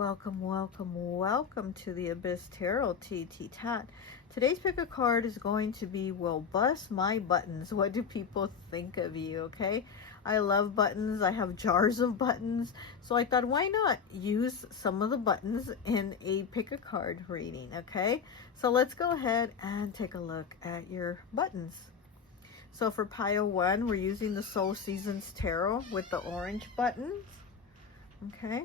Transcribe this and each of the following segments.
welcome, welcome, welcome to the Abyss Tarot T.A.T. Today's pick a card is going to be, well, bust my buttons. What do people think of you? Okay, I love buttons. I have jars of buttons. So I thought, why not use some of the buttons in a pick a card reading? Okay, so let's go ahead and take a look at your buttons. So for pile 1, we're using the Soul Seasons Tarot with the orange buttons. Okay.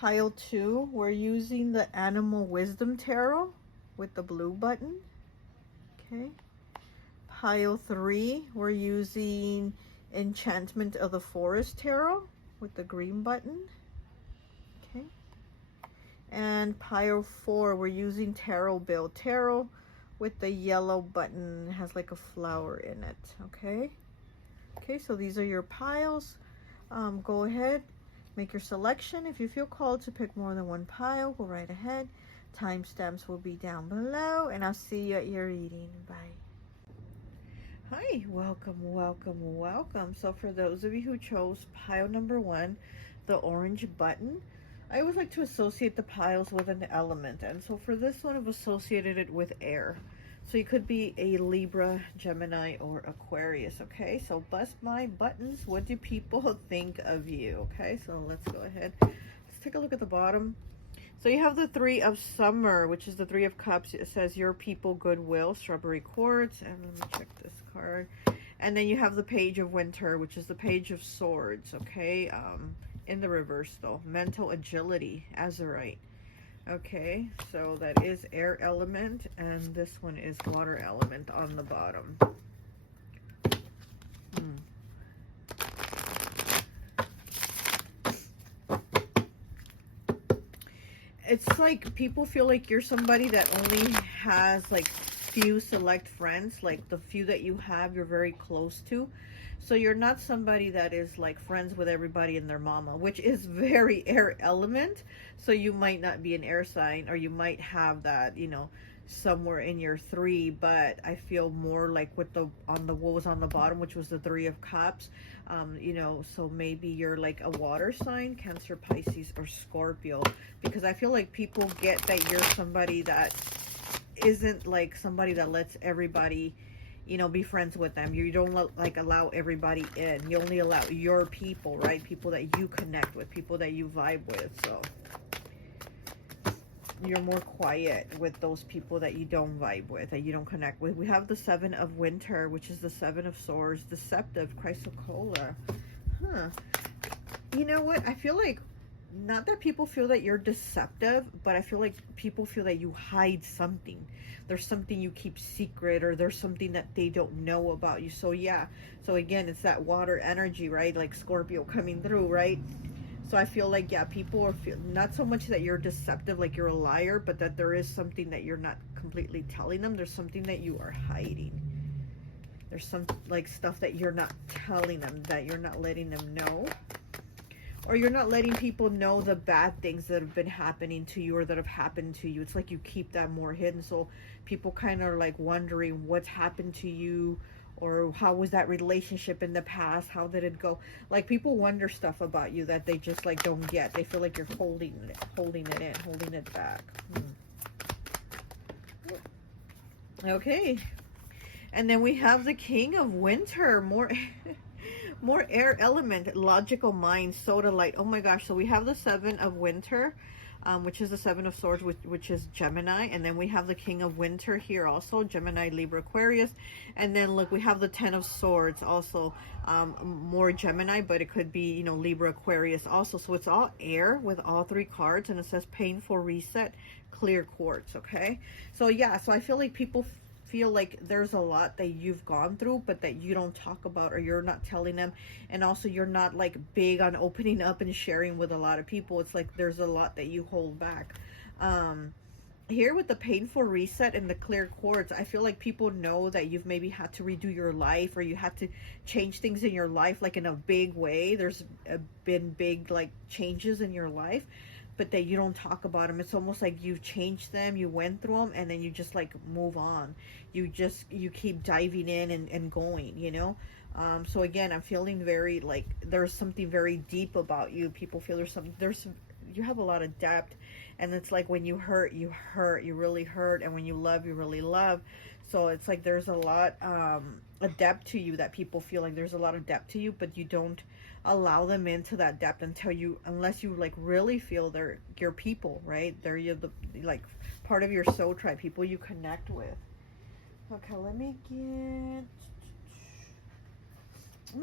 Pile 2, we're using the Animal Wisdom Tarot with the blue button. Okay. Pile 3, we're using Enchantment of the Forest Tarot with the green button. Okay. And pile 4, we're using Tarot Bill Tarot with the yellow button. It has like a flower in it. Okay. Okay, so these are your piles. Go ahead. Make your selection. If you feel called to pick more than one pile, go right ahead. Timestamps will be down below, and I'll see you at your reading. Bye. Hi, welcome, welcome, welcome. So for those of you who chose pile number 1, the orange button, I always like to associate the piles with an element. And so for this one, I've associated it with air. So you could be a Libra, Gemini, or Aquarius, okay? So bust my buttons. What do people think of you, okay? So let's go ahead. Let's take a look at the bottom. So you have the 3 of Summer, which is the 3 of Cups. It says your people, goodwill, strawberry quartz. And let me check this card. And then you have the Page of Winter, which is the Page of Swords, okay? In the reverse, though. Mental agility, azurite. Okay, so that is air element, and this one is water element on the bottom. It's like people feel like you're somebody that only has like few select friends, like the few that you have you're very close to. So you're not somebody that is like friends with everybody and their mama, which is very air element. So you might not be an air sign, or you might have that, you know, somewhere in your 3. But I feel more like with the what was on the bottom, which was the 3 of Cups. You know, so maybe you're like a water sign, Cancer, Pisces, or Scorpio, because I feel like people get that you're somebody that isn't like somebody that lets everybody, you know, be friends with them. You don't like allow everybody in. You only allow your people, right? People that you connect with, people that you vibe with. So you're more quiet with those people that you don't vibe with, that you don't connect with. We have the 7 of Winter, which is the 7 of Swords, deceptive, chrysocolla. You know what? I feel like, not that people feel that you're deceptive, but I feel like people feel that you hide something. There's something you keep secret, or there's something that they don't know about you. So yeah, so again, it's that water energy, right? Like Scorpio coming through, right? So I feel like, yeah, people are not so much that you're deceptive, like you're a liar, but that there is something that you're not completely telling them. There's something that you are hiding. There's some like stuff that you're not telling them, that you're not letting them know. Or you're not letting people know the bad things that have been happening to you, or that have happened to you. It's like you keep that more hidden. So people kind of like wondering what's happened to you, or how was that relationship in the past? How did it go? Like people wonder stuff about you that they just like don't get. They feel like you're holding it in, holding it back. Okay. And then we have the King of Winter. More air element, logical mind, soda light. Oh my gosh. So we have the 7 of Winter, which is the 7 of Swords, which is Gemini. And then we have the King of Winter here also, Gemini, Libra, Aquarius. And then look, we have the 10 of Swords also, more Gemini, but it could be, you know, Libra, Aquarius also. So it's all air with all 3 cards, and it says painful reset, clear quartz. Okay, so yeah, so I feel like people feel like there's a lot that you've gone through, but that you don't talk about, or you're not telling them. And also you're not like big on opening up and sharing with a lot of people. It's like there's a lot that you hold back. Here with the painful reset and the clear quartz, I feel like people know that you've maybe had to redo your life, or you had to change things in your life, like in a big way. There's been big like changes in your life, but that you don't talk about them. It's almost like you've changed them, you went through them, and then you just like move on. You keep diving in and going, you know. So again, I'm feeling very like there's something very deep about you. People feel there's you have a lot of depth, and it's like when you hurt, you really hurt, and when you love, you really love. So it's like there's a lot a depth to you that people feel like there's a lot of depth to you, but you don't allow them into that depth unless you like really feel they're your people, right? They're the like part of your soul tribe, people you connect with. Okay, let me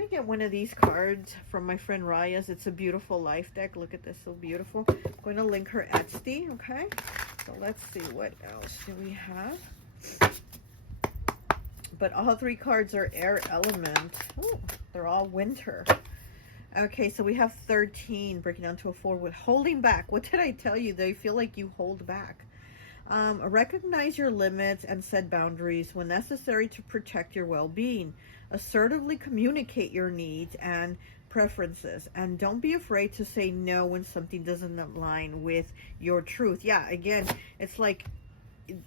get one of these cards from my friend Raya's. It's a beautiful life deck. Look at this, so beautiful. I'm going to link her Etsy, okay? So let's see, what else do we have? But all 3 cards are air element. Ooh, they're all winter. Okay, so we have 13, breaking down to a 4 with holding back. What did I tell you? They feel like you hold back. Recognize your limits and set boundaries when necessary to protect your well-being. Assertively communicate your needs and preferences, and don't be afraid to say no when something doesn't align with your truth. Yeah, again, it's like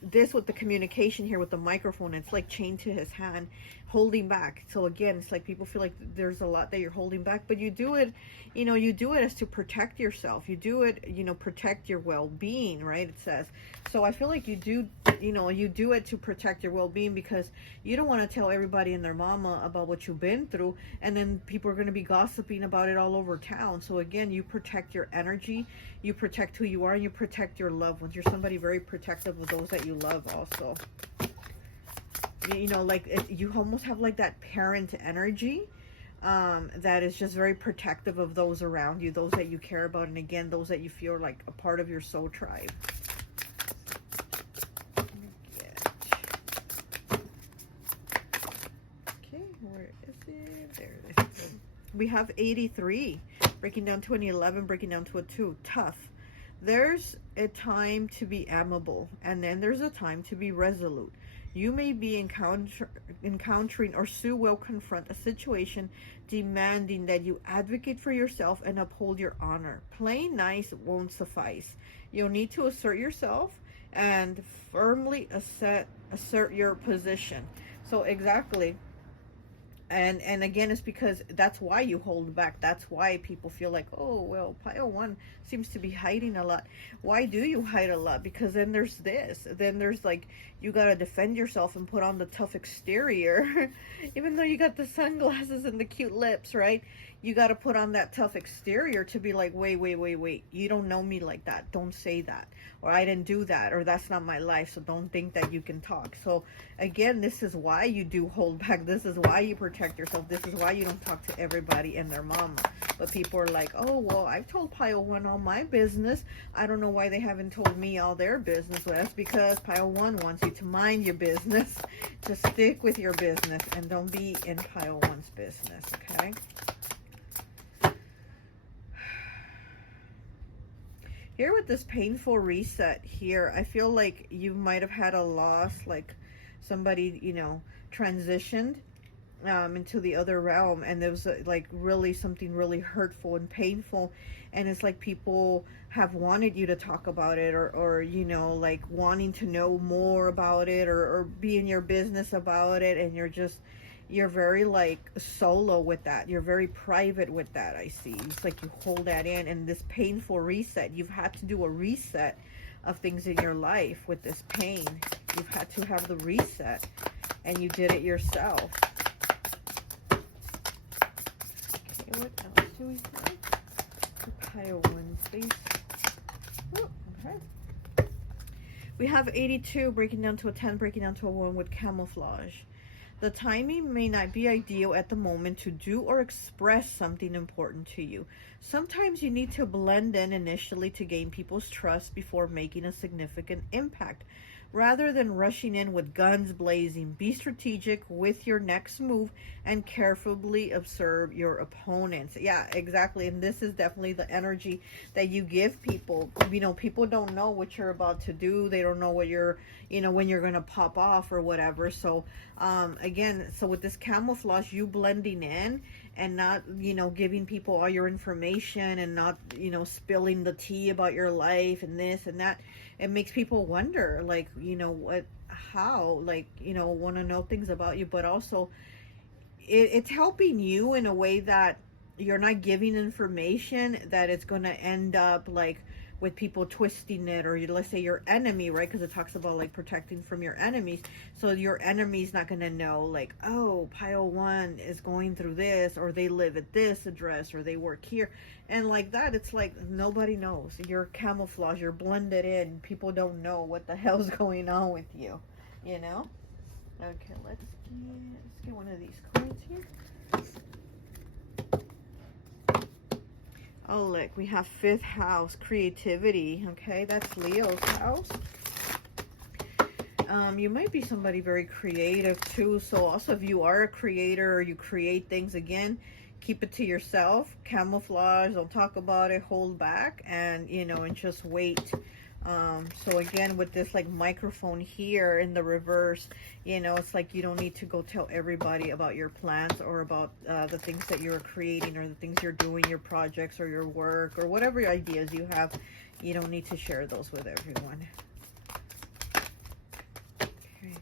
this with the communication here with the microphone, it's like chained to his hand, holding back. So again, it's like people feel like there's a lot that you're holding back, but you do it, you do it as to protect yourself. You do it, protect your well-being, right? It says. So I feel like you do it to protect your well-being, because you don't want to tell everybody and their mama about what you've been through, and then people are going to be gossiping about it all over town. So again, you protect your energy, you protect who you are, and you protect your loved ones. You're somebody very protective of those that you love also. Like you almost have like that parent energy that is just very protective of those around you, those that you care about, and again, those that you feel like a part of your soul tribe. Okay, where is it? There it is. We have 83, breaking down to an 11, breaking down to a 2. Tough. There's a time to be amiable, and then there's a time to be resolute. You may be encountering, or Sue will confront, a situation demanding that you advocate for yourself and uphold your honor. Playing nice won't suffice. You'll need to assert yourself and firmly assert your position. So exactly. And again, it's because that's why you hold back. That's why people feel like, oh, well, pile 1 seems to be hiding a lot. Why do you hide a lot? Because then there's this. Then there's like, you got to defend yourself and put on the tough exterior. Even though you got the sunglasses and the cute lips, right? You got to put on that tough exterior to be like, wait. You don't know me like that. Don't say that. Or I didn't do that. Or that's not my life. So don't think that you can talk. So again, this is why you do hold back. This is why you protect yourself. This is why you don't talk to everybody and their mama. But people are like, oh, well, I've told Pile 1 all my business. I don't know why they haven't told me all their business. Well, that's because Pile 1 wants you to mind your business, to stick with your business, and don't be in Pile 1's business, okay? Here with this painful reset here, I feel like you might have had a loss, like somebody, transitioned into the other realm, and there was like really something really hurtful and painful, and it's like people have wanted you to talk about it, or like wanting to know more about it, or be in your business about it, and you're very like solo with that. You're very private with that. I see. It's like you hold that in, and this painful reset, you've had to do a reset of things in your life with this pain. You've had to have the reset, and you did it yourself. Okay, what else do we have? Pile 1, please. Oh, okay. We have 82, breaking down to a 10, breaking down to a 1 with camouflage. The timing may not be ideal at the moment to do or express something important to you. Sometimes you need to blend in initially to gain people's trust before making a significant impact. Rather than rushing in with guns blazing, be strategic with your next move and carefully observe your opponents. Yeah, exactly. And this is definitely the energy that you give people. People don't know what you're about to do. They don't know what you're, when you're going to pop off or whatever. So, again, so with this camouflage, you blending in and not, giving people all your information, and not, spilling the tea about your life and this and that. It makes people wonder, like, how, like, want to know things about you, but also it's helping you in a way that you're not giving information that it's going to end up like with people twisting it, or let's say your enemy, right? Because it talks about like protecting from your enemies. So your enemy's not going to know like, oh, pile one is going through this, or they live at this address, or they work here. And like that, it's like nobody knows. You're camouflage, you're blended in. People don't know what the hell's going on with you, you know? Okay, let's get one of these coins here. Oh, look, we have 5th house, creativity. Okay, that's Leo's house. You might be somebody very creative too. So also if you are a creator or you create things, again, keep it to yourself. Camouflage, don't talk about it, hold back, and, you know, and just wait. So again, with this like microphone here in the reverse, you know, it's like you don't need to go tell everybody about your plans or about the things that you're creating or the things you're doing, your projects or your work or whatever ideas you have. You don't need to share those with everyone. Okay.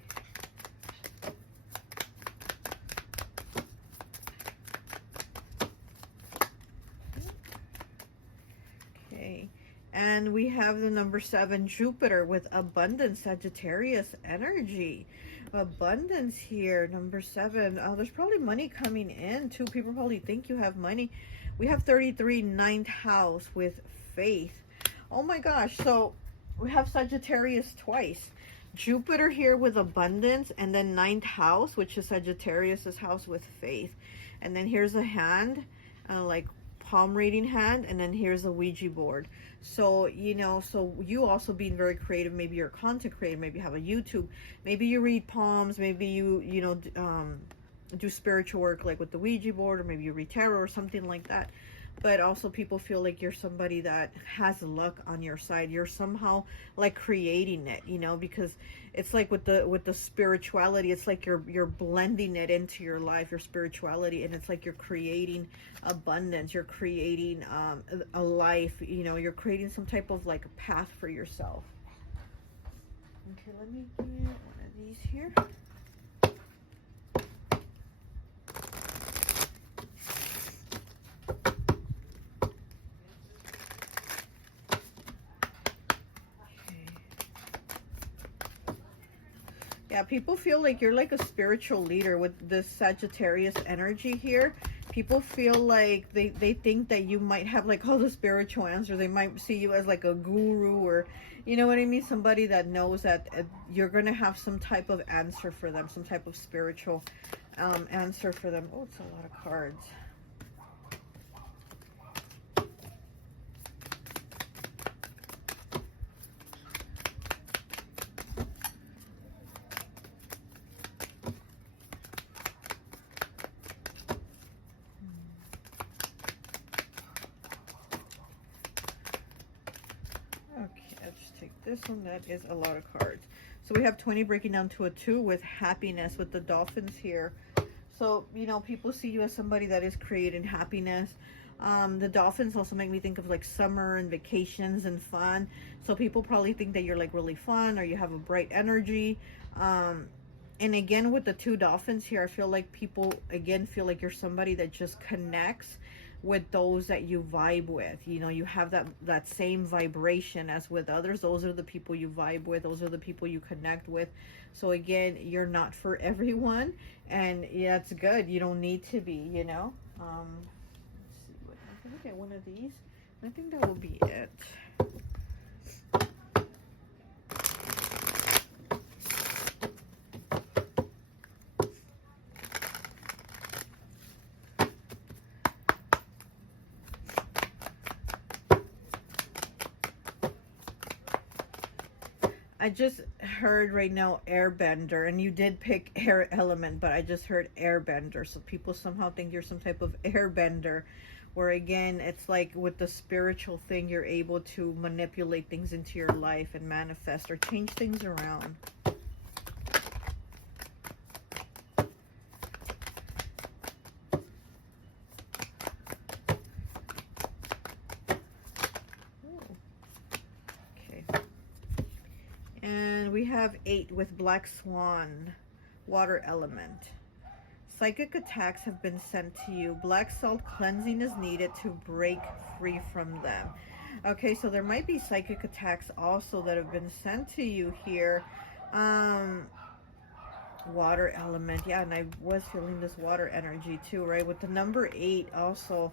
Okay. And we have the number 7, Jupiter, with abundance, Sagittarius energy. Abundance here, number 7. Oh, there's probably money coming in too. People probably think you have money. We have 33, 9th house with faith. Oh my gosh. So we have Sagittarius twice. Jupiter here with abundance, and then 9th house, which is Sagittarius's house with faith. And then here's a hand, like palm reading hand, and then here's a Ouija board. So, you know, so you also being very creative, maybe you're a content creator, maybe you have a YouTube, maybe you read palms, maybe you know, do spiritual work like with the Ouija board, or maybe you read tarot or something like that. But also people feel like you're somebody that has luck on your side. You're somehow like creating it, you know, because it's like with the spirituality, it's like you're blending it into your life, your spirituality, and it's like you're creating abundance, you're creating a life, you know, you're creating some type of like a path for yourself. Okay, let me get one of these here. Yeah, people feel like you're like a spiritual leader with this Sagittarius energy here. People feel like they think that you might have like all the spiritual answers. They might see you as like a guru, or, you know what I mean? Somebody that knows that you're going to have some type of answer for them, some type of spiritual answer for them. Oh, it's a lot of cards. This one, that is a lot of cards. So we have 20 breaking down to a 2 with happiness with the dolphins here. So, you know, people see you as somebody that is creating happiness. The dolphins also make me think of like summer and vacations and fun. So people probably think that you're like really fun, or you have a bright energy. And again, with the 2 dolphins here, I feel like people again feel like you're somebody that just connects with those that you vibe with. You know, you have that same vibration as with others. Those are the people you vibe with, those are the people you connect with. So again, you're not for everyone, and yeah, it's good. You don't need to be, you know. Let's see, what I'm gonna get one of these. I think that will be it. I just heard right now airbender, and you did pick air element, but I just heard airbender. So people somehow think you're some type of airbender, where again, it's like with the spiritual thing, you're able to manipulate things into your life and manifest or change things around. And we have 8 with black swan, water element. Psychic attacks have been sent to you. Black salt cleansing is needed to break free from them. Okay, so there might be psychic attacks also that have been sent to you here. Water element, yeah, and I was feeling this water energy too, right? With the number 8 also,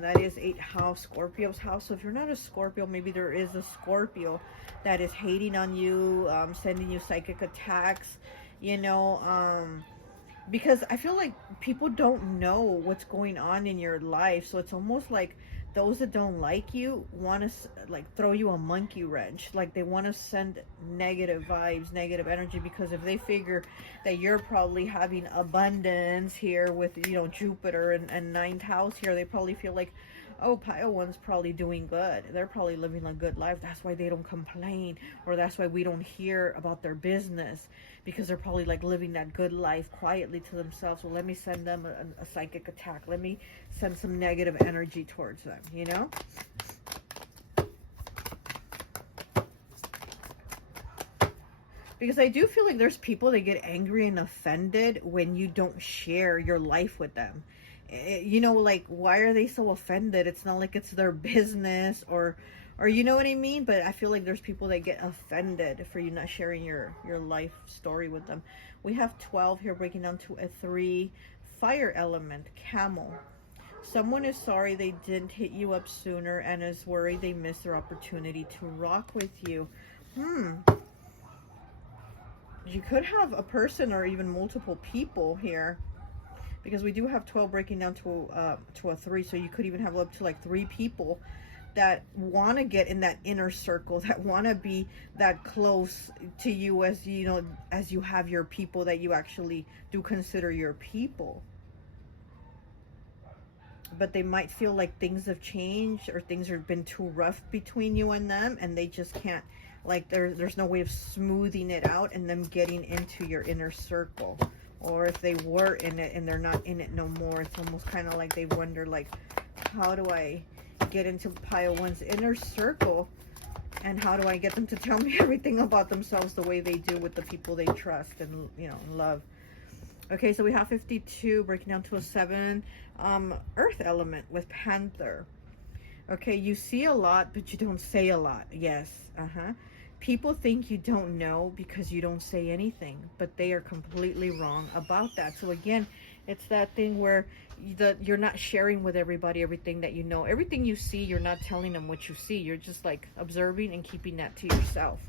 that is 8th house, Scorpio's house. So if you're not a Scorpio, maybe there is a Scorpio that is hating on you, sending you psychic attacks, you know, because I feel like people don't know what's going on in your life. So it's almost like those that don't like you want to like throw you a monkey wrench. Like they want to send negative vibes, negative energy, because if they figure that you're probably having abundance here with, you know, Jupiter and 9th house here, they probably feel like, oh, Pile one's probably doing good. They're probably living a good life. That's why they don't complain, or that's why we don't hear about their business, because they're probably like living that good life quietly to themselves. So let me send them a psychic attack. Let me send some negative energy towards them, you know? Because I do feel like there's people that get angry and offended when you don't share your life with them. You know, like, why are they so offended? It's not like it's their business, or you know what I mean? But I feel like there's people that get offended for you not sharing your life story with them. We have 12 here, breaking down to a 3. Fire element, camel. Someone is sorry they didn't hit you up sooner and is worried they missed their opportunity to rock with you. You could have a person or even multiple people here, because we do have 12 breaking down to a 3. So you could even have up to like 3 people that want to get in that inner circle, that want to be that close to you, as you know, as you have your people that you actually do consider your people. But they might feel like things have changed, or things have been too rough between you and them, and they just can't, like, there's no way of smoothing it out and them getting into your inner circle. Or if they were in it and they're not in it no more, it's almost kind of like they wonder, like, how do I get into Pile one's inner circle, and how do I get them to tell me everything about themselves the way they do with the people they trust and, you know, love. Okay, so we have 52 breaking down to a 7. Earth element with Panther. Okay, you see a lot, but you don't say a lot. Yes, people think you don't know because you don't say anything, but they are completely wrong about that. So again, it's that thing where you're not sharing with everybody everything that you know. Everything you see, you're not telling them what you see. You're just like observing and keeping that to yourself.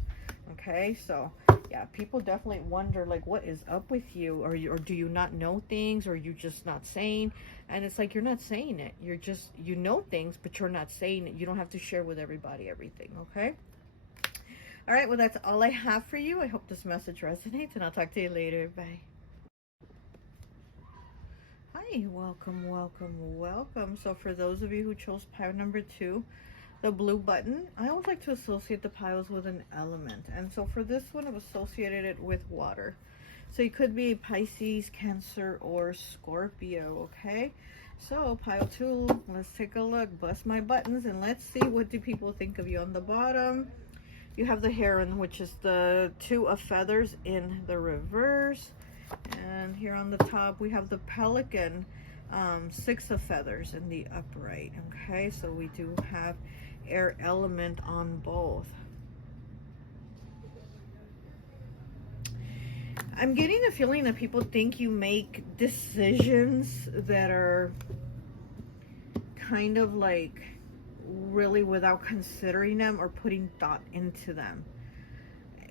Okay, so yeah, people definitely wonder, like, what is up with you? Or do you not know things, or you just not saying? And it's like, you're not saying it. You're just, you know things, but you're not saying it. You don't have to share with everybody everything, okay? All right, well, that's all I have for you. I hope this message resonates, and I'll talk to you later. Bye. Hi, welcome, welcome, welcome. So for those of you who chose pile number 2, the blue button, I always like to associate the piles with an element. And so for this one, I've associated it with water. So it could be Pisces, Cancer, or Scorpio, okay? So pile 2, let's take a look. Bust my buttons and let's see, what do people think of you? On the bottom, you have the heron, which is the 2 of feathers in the reverse. And here on the top, we have the pelican, 6 of feathers in the upright. Okay, so we do have air element on both. I'm getting a feeling that people think you make decisions that are kind of like really without considering them or putting thought into them.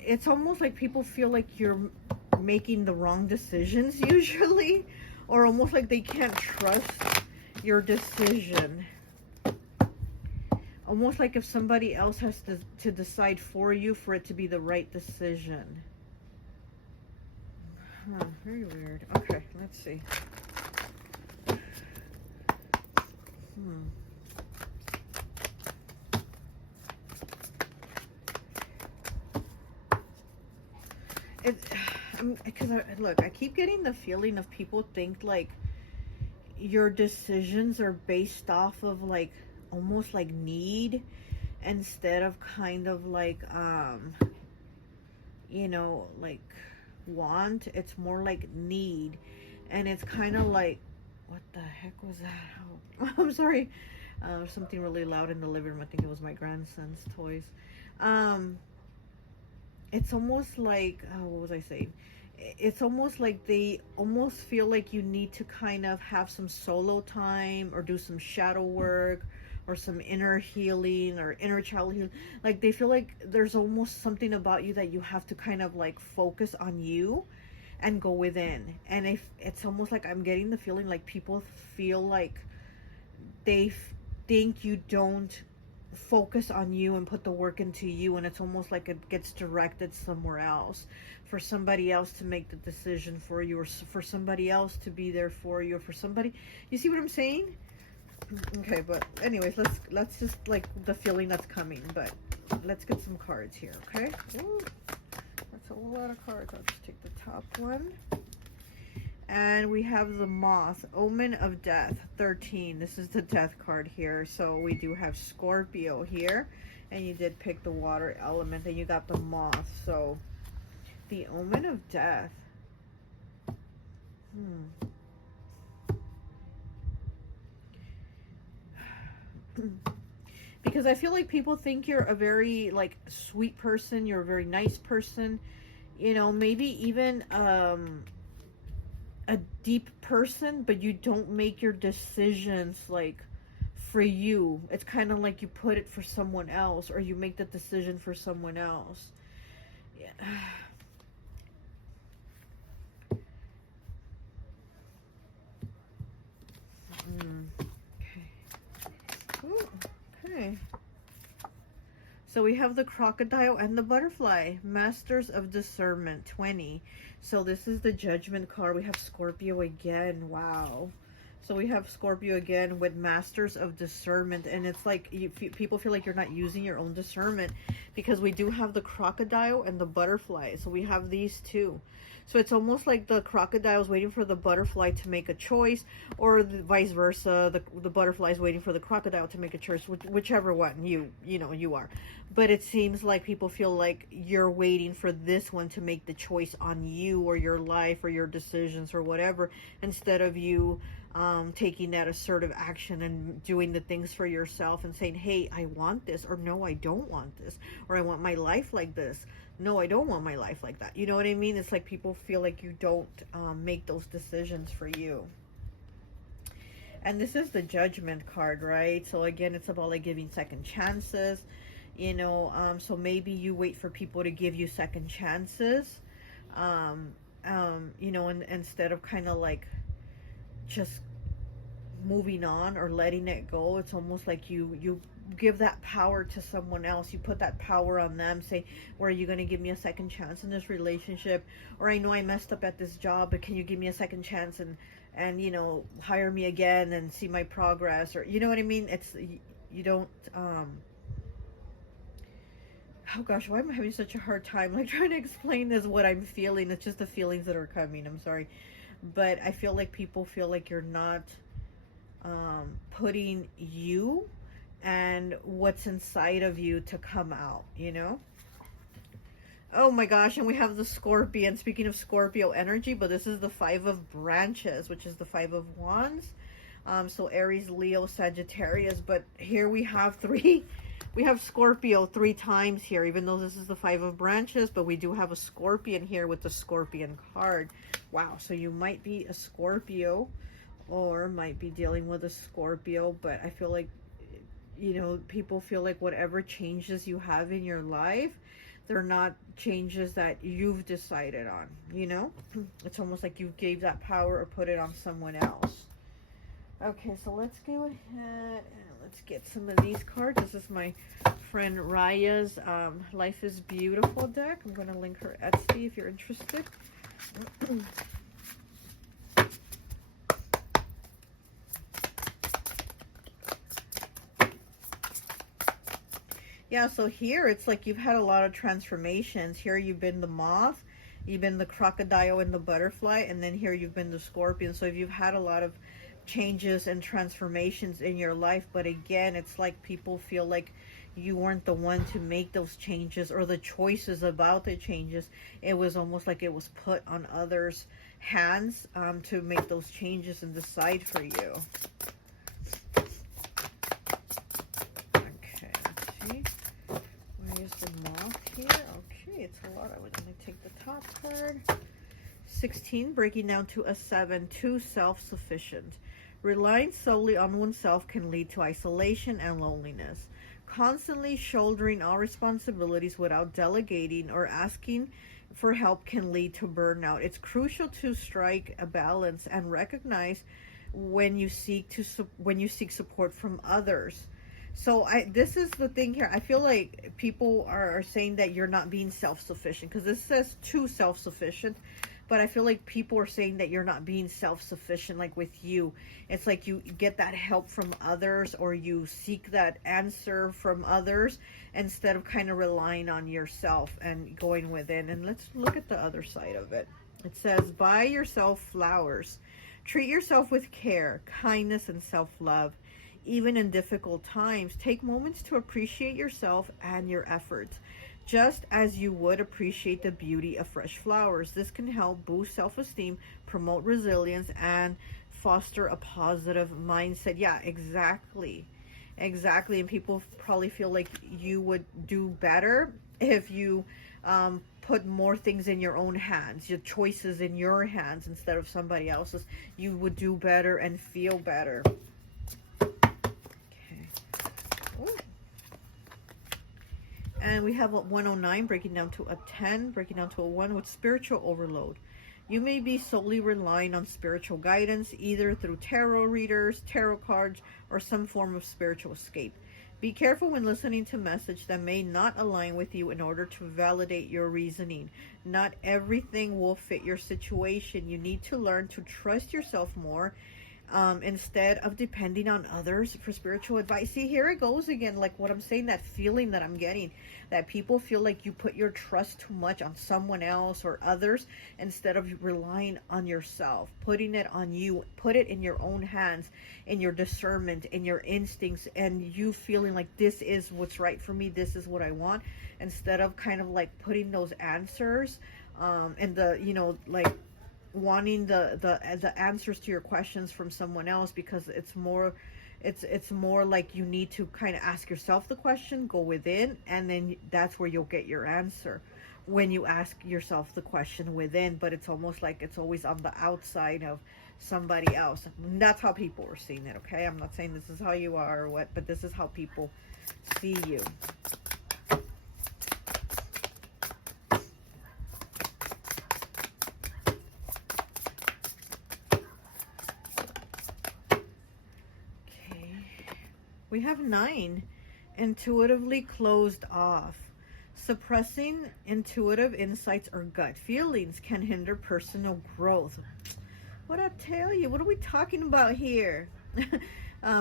It's almost like people feel like you're making the wrong decisions usually, or almost like they can't trust your decision. Almost like if somebody else has to decide for you for it to be the right decision. Very weird. Okay, let's see. Because look, I keep getting the feeling of people think like your decisions are based off of like almost like need, instead of kind of like you know, like want. It's more like need. And it's kind of like, what the heck was that? Oh, I'm sorry. Something really loud in the living room. I think it was my grandson's toys. It's almost like, what was I saying? It's almost like they almost feel like you need to kind of have some solo time or do some shadow work or some inner healing or inner child healing. Like they feel like there's almost something about you that you have to kind of like focus on you and go within. And if it's almost like I'm getting the feeling like people feel like they think you don't focus on you and put the work into you, and it's almost like it gets directed somewhere else for somebody else to make the decision for you, or for somebody else to be there for you, or for somebody, you see what I'm saying? Okay, but anyways, let's just like the feeling that's coming. But let's get some cards here. Okay. Ooh, that's a lot of cards. I'll just take the top one. And we have the Moth, Omen of Death, 13. This is the Death card here. So we do have Scorpio here. And you did pick the water element. And you got the Moth. So the Omen of Death. Because I feel like people think you're a very like sweet person. You're a very nice person. You know, maybe even a deep person, but you don't make your decisions like for you. It's kind of like you put it for someone else, or you make the decision for someone else. Yeah. Okay. Ooh, okay. So we have the crocodile and the butterfly, Masters of Discernment, 20. So this is the Judgment card. We have Scorpio again. Wow. So we have Scorpio again with Masters of Discernment. And it's like people feel like you're not using your own discernment, because we do have the crocodile and the butterfly. So we have these two. So it's almost like the crocodile is waiting for the butterfly to make a choice, or the vice versa. The butterfly is waiting for the crocodile to make a choice, whichever one you know you are. But it seems like people feel like you're waiting for this one to make the choice on you or your life or your decisions or whatever, instead of you taking that assertive action and doing the things for yourself and saying, hey, I want this, or no, I don't want this, or I want my life like this. No, I don't want my life like that. You know what I mean? It's like people feel like you don't make those decisions for you. And this is the Judgment card, right? So again, it's about like giving second chances, you know. So maybe you wait for people to give you second chances, you know, and instead of kind of like just moving on or letting it go. It's almost like you give that power to someone else. You put that power on them, say, well, are you going to give me a second chance in this relationship? Or I know I messed up at this job, but can you give me a second chance and you know, hire me again and see my progress? Or you know what I mean? It's, you don't oh gosh, why am I having such a hard time like trying to explain this, what I'm feeling? It's just the feelings that are coming. I'm sorry. But I feel like people feel like you're not putting you and what's inside of you to come out, you know. Oh my gosh, and we have the Scorpion. Speaking of Scorpio energy, but this is the 5 of Branches, which is the 5 of Wands. So Aries, Leo, Sagittarius. But here we have we have Scorpio 3 times here, even though this is the 5 of Branches, but we do have a Scorpion here with the Scorpion card. Wow, so you might be a Scorpio or might be dealing with a Scorpio, but I feel like, you know, people feel like whatever changes you have in your life, they're not changes that you've decided on, you know? It's almost like you gave that power or put it on someone else. Okay, so let's go ahead and let's get some of these cards. This is my friend Raya's Life is Beautiful deck. I'm going to link her Etsy if you're interested. Yeah, so here it's like you've had a lot of transformations. Here you've been the moth, you've been the crocodile and the butterfly, and then here you've been the scorpion. So you've had a lot of changes and transformations in your life, but again, it's like people feel like you weren't the one to make those changes or the choices about the changes. It was almost like it was put on others' hands to make those changes and decide for you. Okay, let's see. Where is the moth here? Okay, it's a lot. I was going to take the top card. 16, breaking down to a 7, too self-sufficient. Relying solely on oneself can lead to isolation and loneliness. Constantly shouldering all responsibilities without delegating or asking for help can lead to burnout. It's crucial to strike a balance and recognize when you seek support from others. So this is the thing here. I feel like people are saying that you're not being self-sufficient, because this says too self-sufficient. But I feel like people are saying that you're not being self-sufficient, like with you. It's like you get that help from others, or you seek that answer from others instead of kind of relying on yourself and going within. And let's look at the other side of it. It says, buy yourself flowers. Treat yourself with care, kindness, and self-love. Even in difficult times, take moments to appreciate yourself and your efforts, just as you would appreciate the beauty of fresh flowers. This can help boost self-esteem, promote resilience, and foster a positive mindset. Yeah, exactly. Exactly. And people probably feel like you would do better if you put more things in your own hands, your choices in your hands instead of somebody else's. You would do better and feel better. And we have a 109 breaking down to a 10, breaking down to a 1 with spiritual overload. You may be solely relying on spiritual guidance, either through tarot readers, tarot cards, or some form of spiritual escape. Be careful when listening to messages that may not align with you in order to validate your reasoning. Not everything will fit your situation. You need to learn to trust yourself more instead of depending on others for spiritual advice. See, here it goes again, like what I'm saying, that feeling that I'm getting, that people feel like you put your trust too much on someone else or others instead of relying on yourself, putting it on you, put it in your own hands, in your discernment, in your instincts, and you feeling like this is what's right for me, this is what I want, instead of kind of like putting those answers and the, you know, like wanting the answers to your questions from someone else, because it's more like you need to kind of ask yourself the question, go within, and then that's where you'll get your answer when you ask yourself the question within. But it's almost like it's always on the outside of somebody else. And that's how people are seeing it. Okay, I'm not saying this is how you are or what, but this is how people see you. We have 9, intuitively closed off. Suppressing intuitive insights or gut feelings can hinder personal growth. What I tell you, what are we talking about here?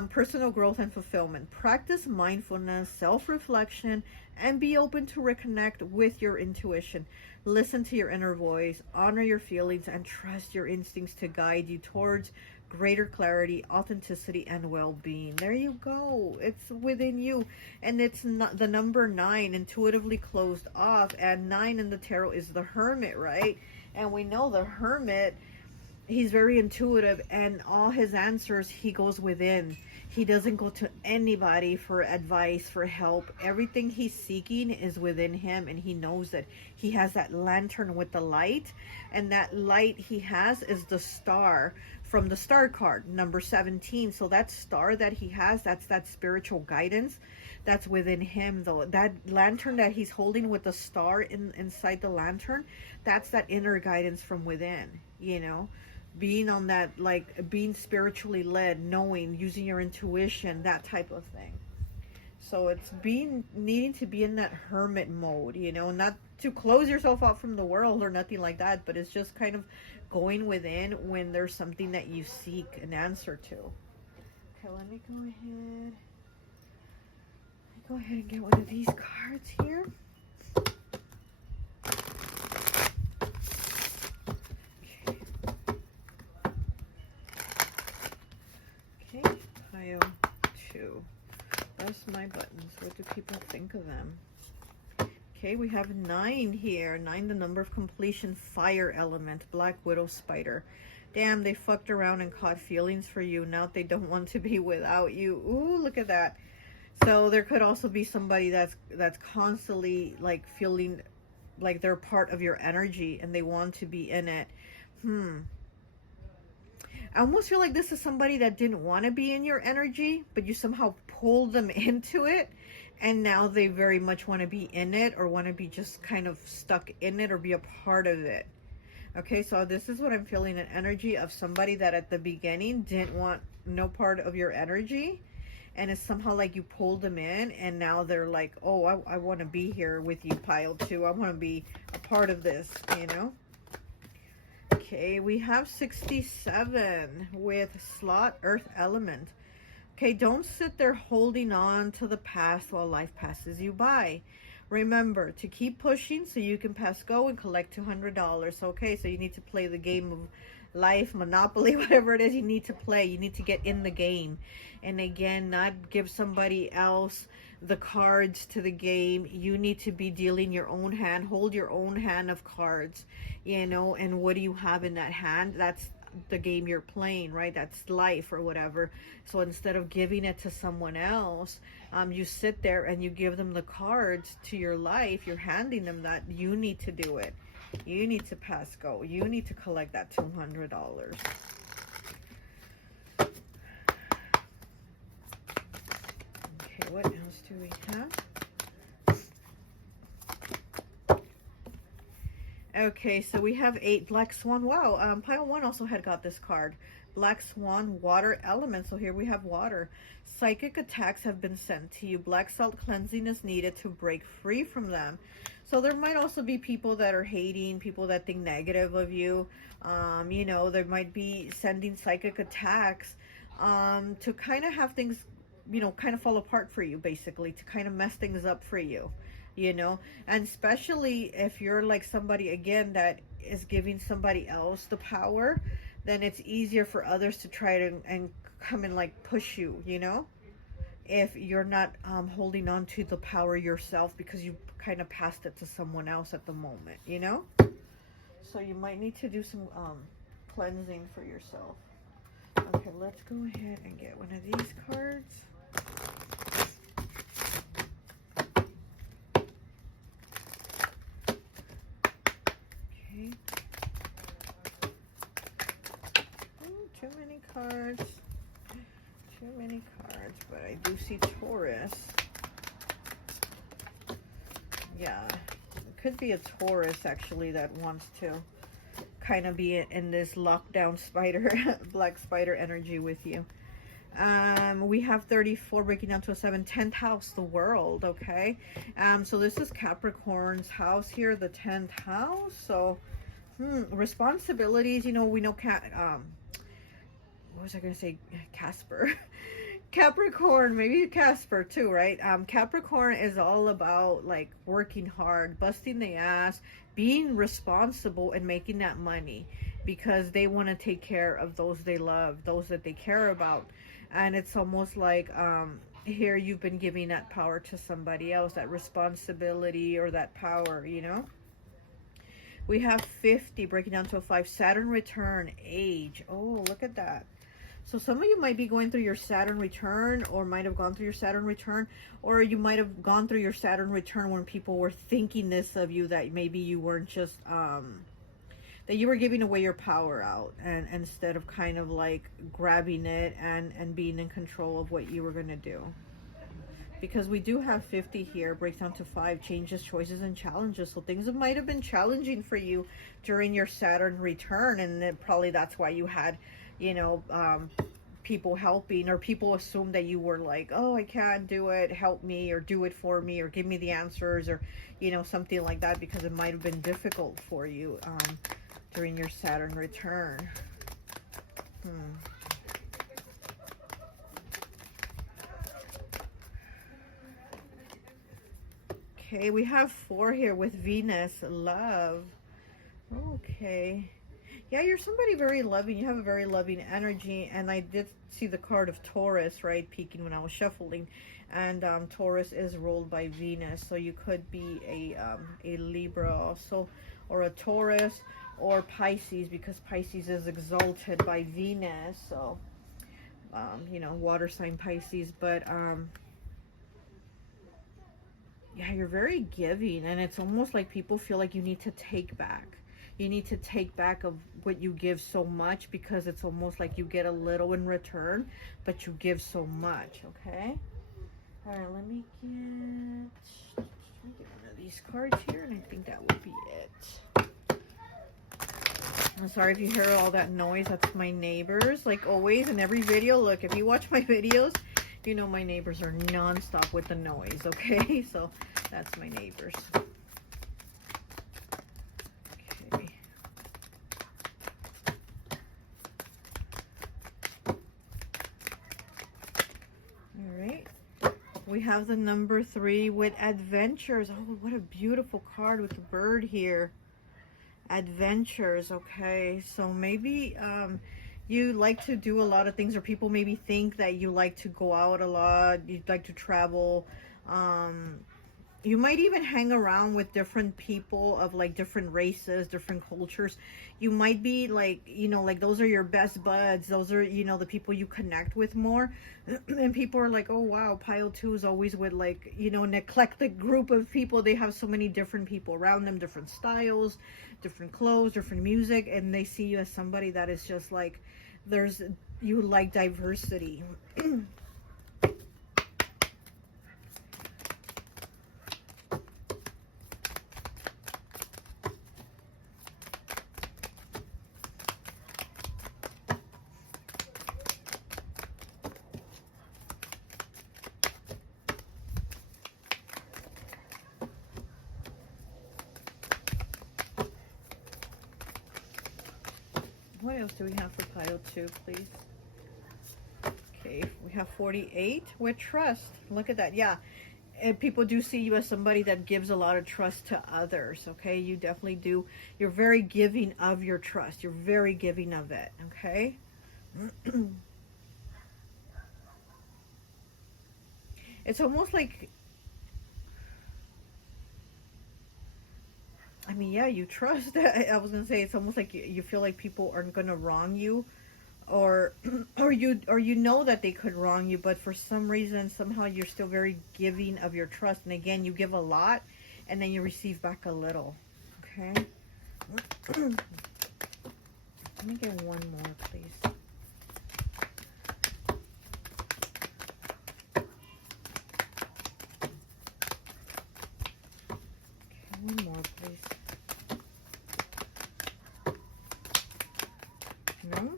Personal growth and fulfillment. Practice mindfulness, self-reflection, and be open to reconnect with your intuition. Listen to your inner voice, honor your feelings, and trust your instincts to guide you towards greater clarity, authenticity, and well-being. There you go. It's within you. And it's not the number 9, intuitively closed off. And 9 in the tarot is the Hermit, right? And we know the Hermit, he's very intuitive, and all his answers, he goes within. He doesn't go to anybody for advice, for help. Everything he's seeking is within him, and he knows that he has that lantern with the light, and that light he has is the star from the star card, number 17. So that star that he has, that's that spiritual guidance that's within him, though. That lantern that he's holding with the star inside the lantern, that's that inner guidance from within, you know, being on that, like being spiritually led, knowing, using your intuition, that type of thing. So it's needing to be in that hermit mode, you know, not to close yourself off from the world or nothing like that, but it's just kind of going within when there's something that you seek an answer to. Okay, let me go ahead and get one of these cards here. Okay, pile 2. Bless my buttons. What do people think of them? Okay, we have 9 here. 9, the number of completion. Fire element. Black widow spider. Damn, they fucked around and caught feelings for you. Now they don't want to be without you. Ooh, look at that. So there could also be somebody that's constantly like feeling like they're part of your energy and they want to be in it. I almost feel like this is somebody that didn't want to be in your energy, but you somehow pulled them into it, and now they very much want to be in it, or want to be just kind of stuck in it, or be a part of it. Okay, so this is what I'm feeling, an energy of somebody that at the beginning didn't want no part of your energy, and it's somehow like you pulled them in, and now they're like, oh, I want to be here with you, pile 2. I want to be a part of this, you know? Okay, we have 67 with slot earth element. Okay, don't sit there holding on to the past while life passes you by. Remember to keep pushing so you can pass go and collect $200. Okay, so you need to play the game of life, Monopoly, whatever it is you need to play. You need to get in the game. And again, not give somebody else the cards to the game. You need to be dealing your own hand. Hold your own hand of cards, you know, and what do you have in that hand? That's the game you're playing, right? That's life or whatever. So instead of giving it to someone else, you sit there and you give them the cards to your life. You're handing them that. You need to do it. You need to pass go. You need to collect that $200. Okay, what else do we have? Okay, so we have 8 Black Swan. Wow, pile 1 also had got this card. Black Swan, water element. So here we have water. Psychic attacks have been sent to you. Black salt cleansing is needed to break free from them. So there might also be people that are hating, people that think negative of you. You know, there might be sending psychic attacks to kind of have things, you know, kind of fall apart for you, basically, to kind of mess things up for you, you know. And especially if you're like somebody, again, that is giving somebody else the power, then it's easier for others to try to and come and like push you, you know, if you're not holding on to the power yourself because you kind of passed it to someone else at the moment, you know. So you might need to do some cleansing for yourself. Okay, let's go ahead and get one of these cards. Okay. Ooh, too many cards. Too many cards, but I do see Taurus. Yeah, it could be a Taurus actually that wants to kind of be in this lockdown spider, black spider energy with you. We have 34 breaking down to a 7. 10th house, the world. Okay, so this is Capricorn's house here, the 10th house. So responsibilities, you know, we know what was I gonna say? Casper. Capricorn, maybe Casper too, right? Capricorn is all about like working hard, busting the ass, being responsible, and making that money because they want to take care of those they love, those that they care about. And it's almost like here you've been giving that power to somebody else, that responsibility or that power, you know. We have 50 breaking down to a 5. Saturn return, age. Oh, look at that. So some of you might be going through your Saturn return, or might have gone through your Saturn return, or you might have gone through your Saturn return when people were thinking this of you, that maybe you weren't just, that you were giving away your power out, and instead of kind of like grabbing it and being in control of what you were going to do. Because we do have 50 here, breaks down to 5, changes, choices, and challenges. So things might have been challenging for you during your Saturn return, and then probably that's why you had, you know, people helping, or people assume that you were like, oh, I can't do it, help me, or do it for me, or give me the answers, or, you know, something like that, because it might have been difficult for you during your Saturn return. Okay, we have 4 here with Venus, love. Okay. Yeah, you're somebody very loving. You have a very loving energy. And I did see the card of Taurus, right, peeking when I was shuffling. And Taurus is ruled by Venus. So you could be a Libra also, or a Taurus, or Pisces, because Pisces is exalted by Venus. So, you know, water sign Pisces. But, yeah, you're very giving. And it's almost like people feel like you need to take back. You need to take back of what you give so much, because it's almost like you get a little in return, but you give so much, okay? All right, let me get one of these cards here, and I think that will be it. I'm sorry if you hear all that noise. That's my neighbors, like always in every video. Look, if you watch my videos, you know my neighbors are non-stop with the noise, okay? So that's my neighbors. We have the number 3 with adventures. Oh, what a beautiful card with the bird here. Adventures, okay. So maybe you like to do a lot of things, or people maybe think that you like to go out a lot, you'd like to travel. You might even hang around with different people of like different races, different cultures. You might be like, you know, like those are your best buds. Those are, you know, the people you connect with more. And people are like, oh wow, pile 2 is always with like, you know, an eclectic group of people. They have so many different people around them, different styles, different clothes, different music. And they see you as somebody that is just like, you like diversity. What else do we have for pile 2, please? Okay, we have 48 with trust. Look at that. Yeah, and people do see you as somebody that gives a lot of trust to others, okay? You definitely do. You're very giving of your trust. You're very giving of it, okay? It's almost like, I mean, yeah, you trust. I was gonna say, it's almost like you feel like people aren't gonna wrong you, or or you know that they could wrong you, but for some reason, somehow you're still very giving of your trust. And again, you give a lot, and then you receive back a little. Okay. Let me get one more, please. Okay, one more, please. No?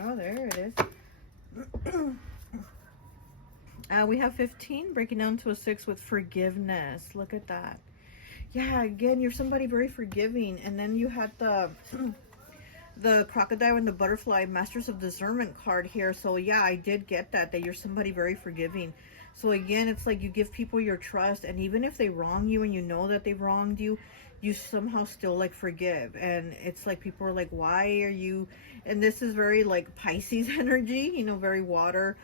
Oh, there it is. We have 15, breaking down to a 6 with forgiveness. Look at that. Yeah, again, you're somebody very forgiving. And then you had the the crocodile and the butterfly, Masters of Discernment card here. So yeah, I did get that you're somebody very forgiving. So again, it's like you give people your trust, and even if they wrong you and you know that they wronged you, you somehow still like forgive. And it's like people are like, why are you, and this is very like Pisces energy, you know, very water,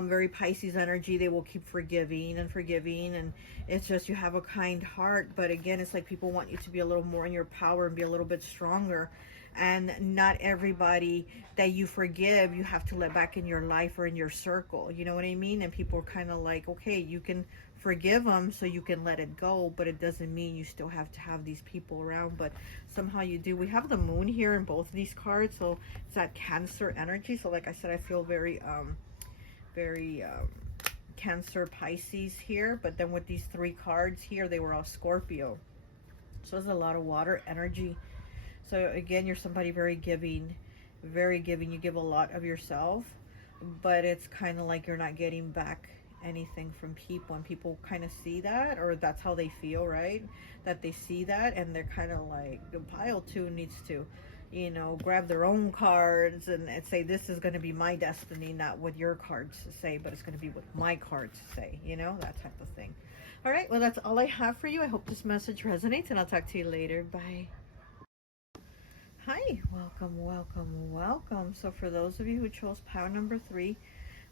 very Pisces energy. They will keep forgiving and forgiving, and it's just, you have a kind heart. But again, it's like people want you to be a little more in your power and be a little bit stronger. And not everybody that you forgive, you have to let back in your life or in your circle. You know what I mean? And people are kind of like, okay, you can forgive them so you can let it go, but it doesn't mean you still have to have these people around. But somehow you do. We have the moon here in both of these cards, so it's that Cancer energy. So like I said, I feel very Cancer, Pisces here. But then with these 3 cards here, they were all Scorpio. So there's a lot of water energy. So again, you're somebody very giving, very giving. You give a lot of yourself, but it's kind of like you're not getting back anything from people, and people kind of see that, or that's how they feel, right? That they see that, and they're kind of like, the pile 2 needs to, you know, grab their own cards and say, this is going to be my destiny, not what your cards say, but it's going to be what my cards say, you know, that type of thing. All right, well, that's all I have for you. I hope this message resonates, and I'll talk to you later. Bye. Hi, welcome, welcome, welcome. So for those of you who chose pile number 3,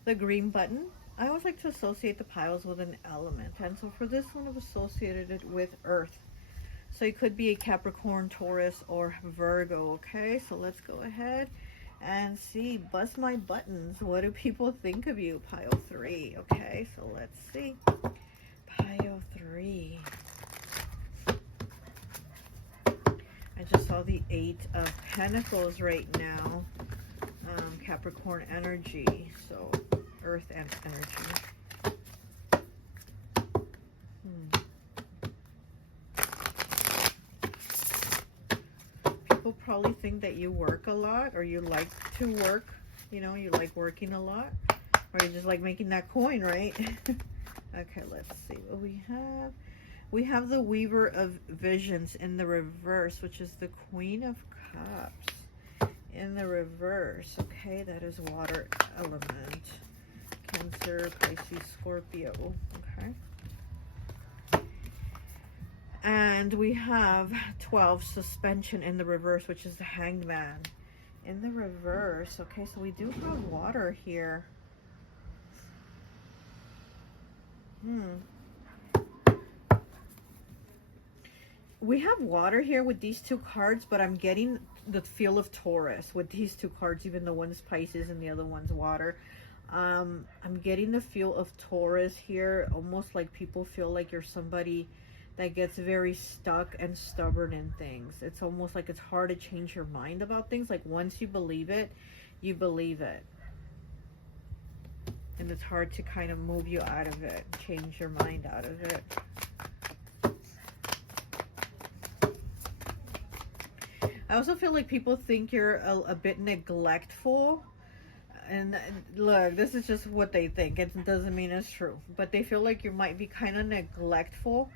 the green button, I always like to associate the piles with an element. And so for this one, I've associated it with earth. So it could be a Capricorn, Taurus, or Virgo, okay? So let's go ahead and see. Bust my buttons. What do people think of you? Pile 3, okay? So let's see. Pile 3. I just saw the 8 of Pentacles right now. Capricorn energy, so earth and energy. People probably think that you work a lot, or you like to work, you know, you like working a lot, or you just like making that coin, right? Okay, let's see what we have. We have the Weaver of Visions in the reverse, which is the Queen of Cups in the reverse. Okay, that is water element. Cancer, Pisces, Scorpio. Okay. And we have 12, Suspension in the reverse, which is the Hanged Man in the reverse. Okay, so we do have water here. We have water here with these 2 cards, but I'm getting the feel of Taurus with these 2 cards, even though one's Pisces and the other one's water. I'm getting the feel of Taurus here, almost like people feel like you're somebody that gets very stuck and stubborn in things. It's almost like it's hard to change your mind about things. Like once you believe it, you believe it. And it's hard to kind of move you out of it, change your mind out of it. I also feel like people think you're a bit neglectful. And look, this is just what they think. It doesn't mean it's true. But they feel like you might be kind of neglectful,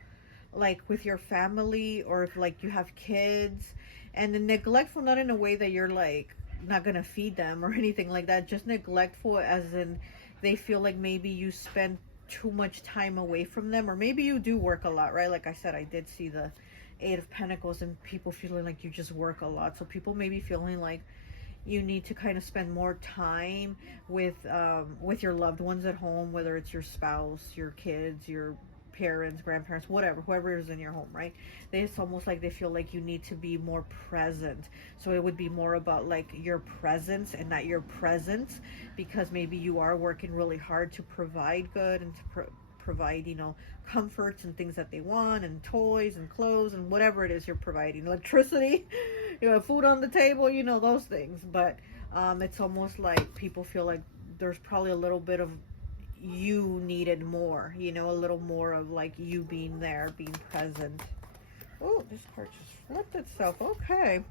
like with your family, or if like you have kids. And the neglectful, not in a way that you're like not going to feed them or anything like that. Just neglectful as in they feel like maybe you spend too much time away from them. Or maybe you do work a lot, right? Like I said, I did see the 8 of Pentacles and people feeling like you just work a lot. So people may be feeling like you need to kind of spend more time with your loved ones at home, whether it's your spouse, your kids, your parents, grandparents, whatever, whoever is in your home, right? It's almost like they feel like you need to be more present. So it would be more about like your presence and not your presence, because maybe you are working really hard to provide good and to provide, you know, comforts and things that they want, and toys and clothes and whatever it is you're providing, electricity, you know, food on the table, you know, those things. But it's almost like people feel like there's probably a little bit of you needed more, you know, a little more of like you being there, being present. Oh, this card just flipped itself. Okay.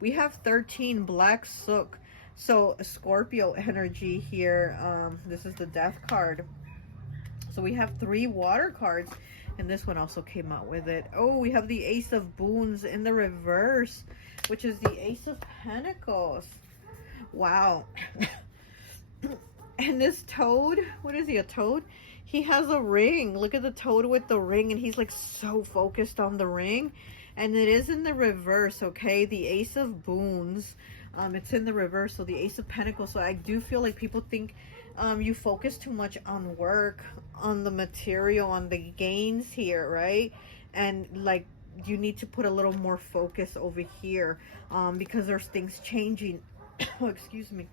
We have 13, Black Sook. So Scorpio energy here. This is the Death card. So we have 3 water cards, and this one also came out with it. Oh, we have the Ace of Boons in the reverse, which is the Ace of Pentacles. Wow. And this toad, what is he, a toad? He has a ring. Look at the toad with the ring, and he's like so focused on the ring. And it is in the reverse, okay? The Ace of Boons. It's in the reverse, so the Ace of Pentacles. So I do feel like people think you focus too much on work, on the material, on the gains here, right? And like you need to put a little more focus over here, because there's things changing. Oh, excuse me.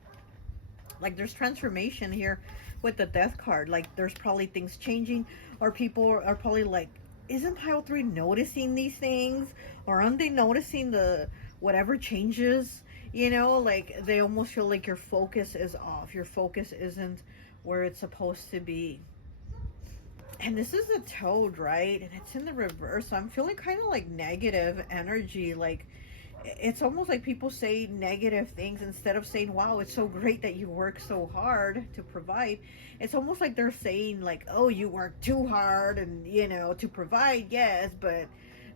Like there's transformation here with the Death card. Like there's probably things changing, or people are probably like, isn't pile 3 noticing these things, or aren't they noticing the whatever changes, you know? Like they almost feel like your focus is off, your focus isn't where it's supposed to be. And this is a toad, right? And it's in the reverse, so I'm feeling kind of like negative energy. Like it's almost like people say negative things instead of saying, wow, it's so great that you work so hard to provide. It's almost like they're saying like, oh, you work too hard and, you know, to provide, yes, but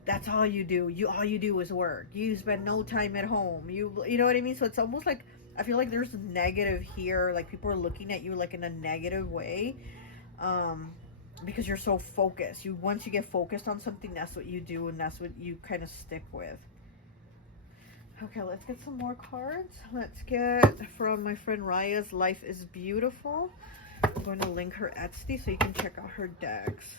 that's all you do. All you do is work. You spend no time at home. You know what I mean? So it's almost like, I feel like there's negative here. Like people are looking at you like in a negative way. Because you're so focused. Once you get focused on something, that's what you do, and that's what you kind of stick with. Okay, let's get some more cards. Let's get from my friend Raya's Life is Beautiful. I'm going to link her Etsy so you can check out her decks.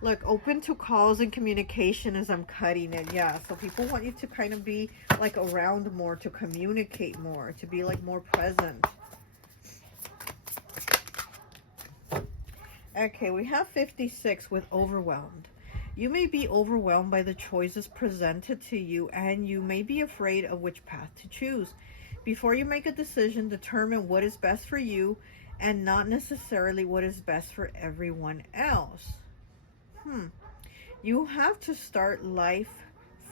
Look, open to calls and communication as I'm cutting it. Yeah, so people want you to kind of be like around more, to communicate more, to be like more present. Okay, we have 56 with overwhelmed. You may be overwhelmed by the choices presented to you, and you may be afraid of which path to choose. Before you make a decision, determine what is best for you and not necessarily what is best for everyone else. You have to start life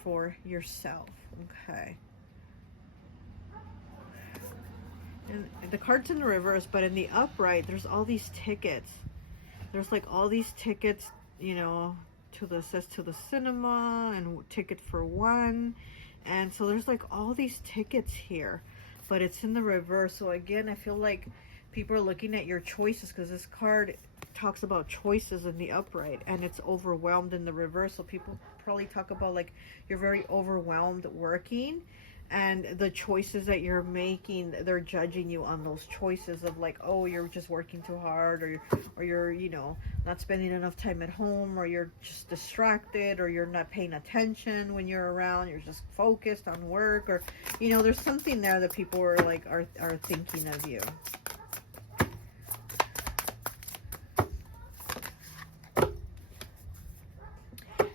for yourself. Okay. And the card's in the reverse, but in the upright, there's all these tickets. There's like all these tickets, you know, says to the cinema and ticket for one. And so there's like all these tickets here, but it's in the reverse. So again, I feel like people are looking at your choices, because this card talks about choices in the upright and it's overwhelmed in the reverse. So people probably talk about like you're very overwhelmed working, and the choices that you're making, they're judging you on those choices of like, oh, you're just working too hard, or you're, you know, not spending enough time at home, or you're just distracted, or you're not paying attention when you're around, you're just focused on work, or, you know, there's something there that people are like are thinking of you.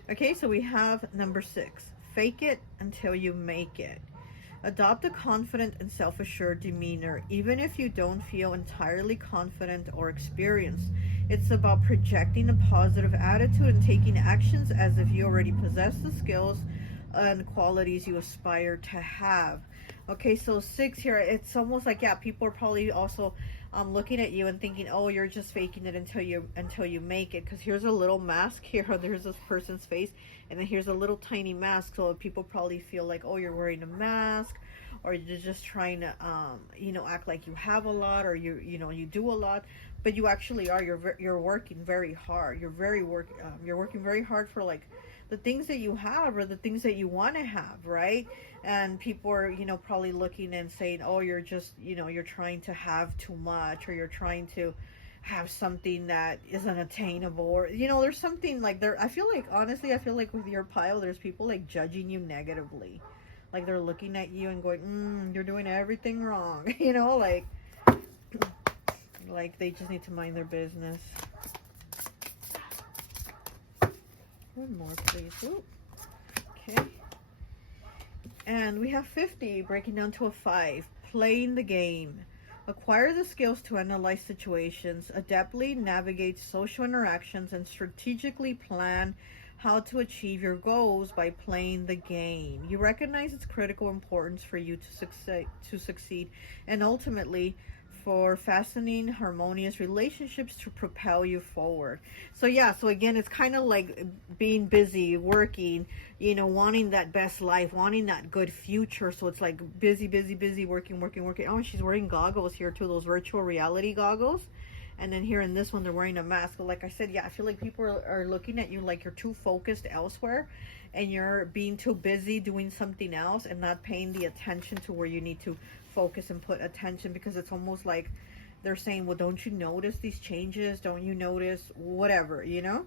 Okay, so we have number 6. Fake it until you make it. Adopt a confident and self-assured demeanor, even if you don't feel entirely confident or experienced. It's about projecting a positive attitude and taking actions as if you already possess the skills and qualities you aspire to have. Okay, so 6 here, it's almost like, yeah, people are probably also looking at you and thinking, oh, you're just faking it until you make it, because here's a little mask here. There's this person's face, and then here's a little tiny mask. So people probably feel like, oh, you're wearing a mask, or you're just trying to you know, act like you have a lot, or you know, you do a lot, but you actually are. You're working very hard. You're working very hard for like the things that you have, or the things that you want to have, right? And people are, you know, probably looking and saying, oh, you're just, you know, you're trying to have too much, or you're trying to have something that isn't attainable, or, you know, there's something like there. I feel like, honestly, I feel like with your pile, there's people like judging you negatively, like they're looking at you and going, you're doing everything wrong. You know, like they just need to mind their business. One more, please. Ooh. Okay. And we have 50, breaking down to a 5. Playing the game. Acquire the skills to analyze situations, adeptly navigate social interactions, and strategically plan how to achieve your goals by playing the game. You recognize its critical importance for you to succeed, and ultimately for fastening harmonious relationships to propel you forward. So yeah, so again, it's kind of like being busy, working, you know, wanting that best life, wanting that good future. So it's like busy, working. Oh, and she's wearing goggles here too, those virtual reality goggles. And then here in this one, they're wearing a mask. But like I said, yeah, I feel like people are looking at you like you're too focused elsewhere, and you're being too busy doing something else and not paying the attention to where you need to focus and put attention, because it's almost like they're saying, well, don't you notice these changes? Don't you notice whatever, you know?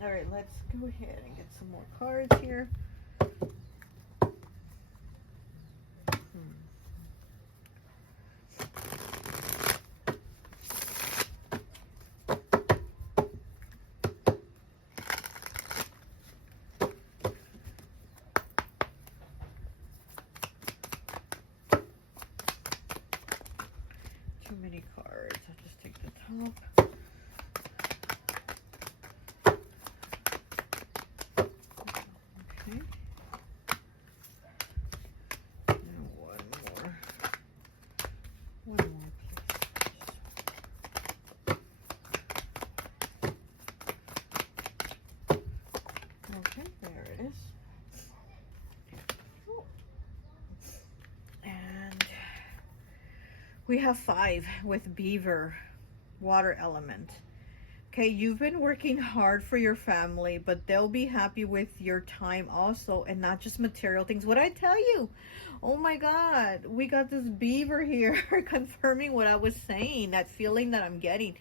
All right, let's go ahead and get some more cards here. Too many cards. I'll just take the top. Okay. And one more. One more, please. Okay, there it is. And we have 5 with beaver, water element. Okay, you've been working hard for your family, but they'll be happy with your time also, and not just material things. What I tell you? Oh my God, we got this beaver here confirming what I was saying, that feeling that I'm getting,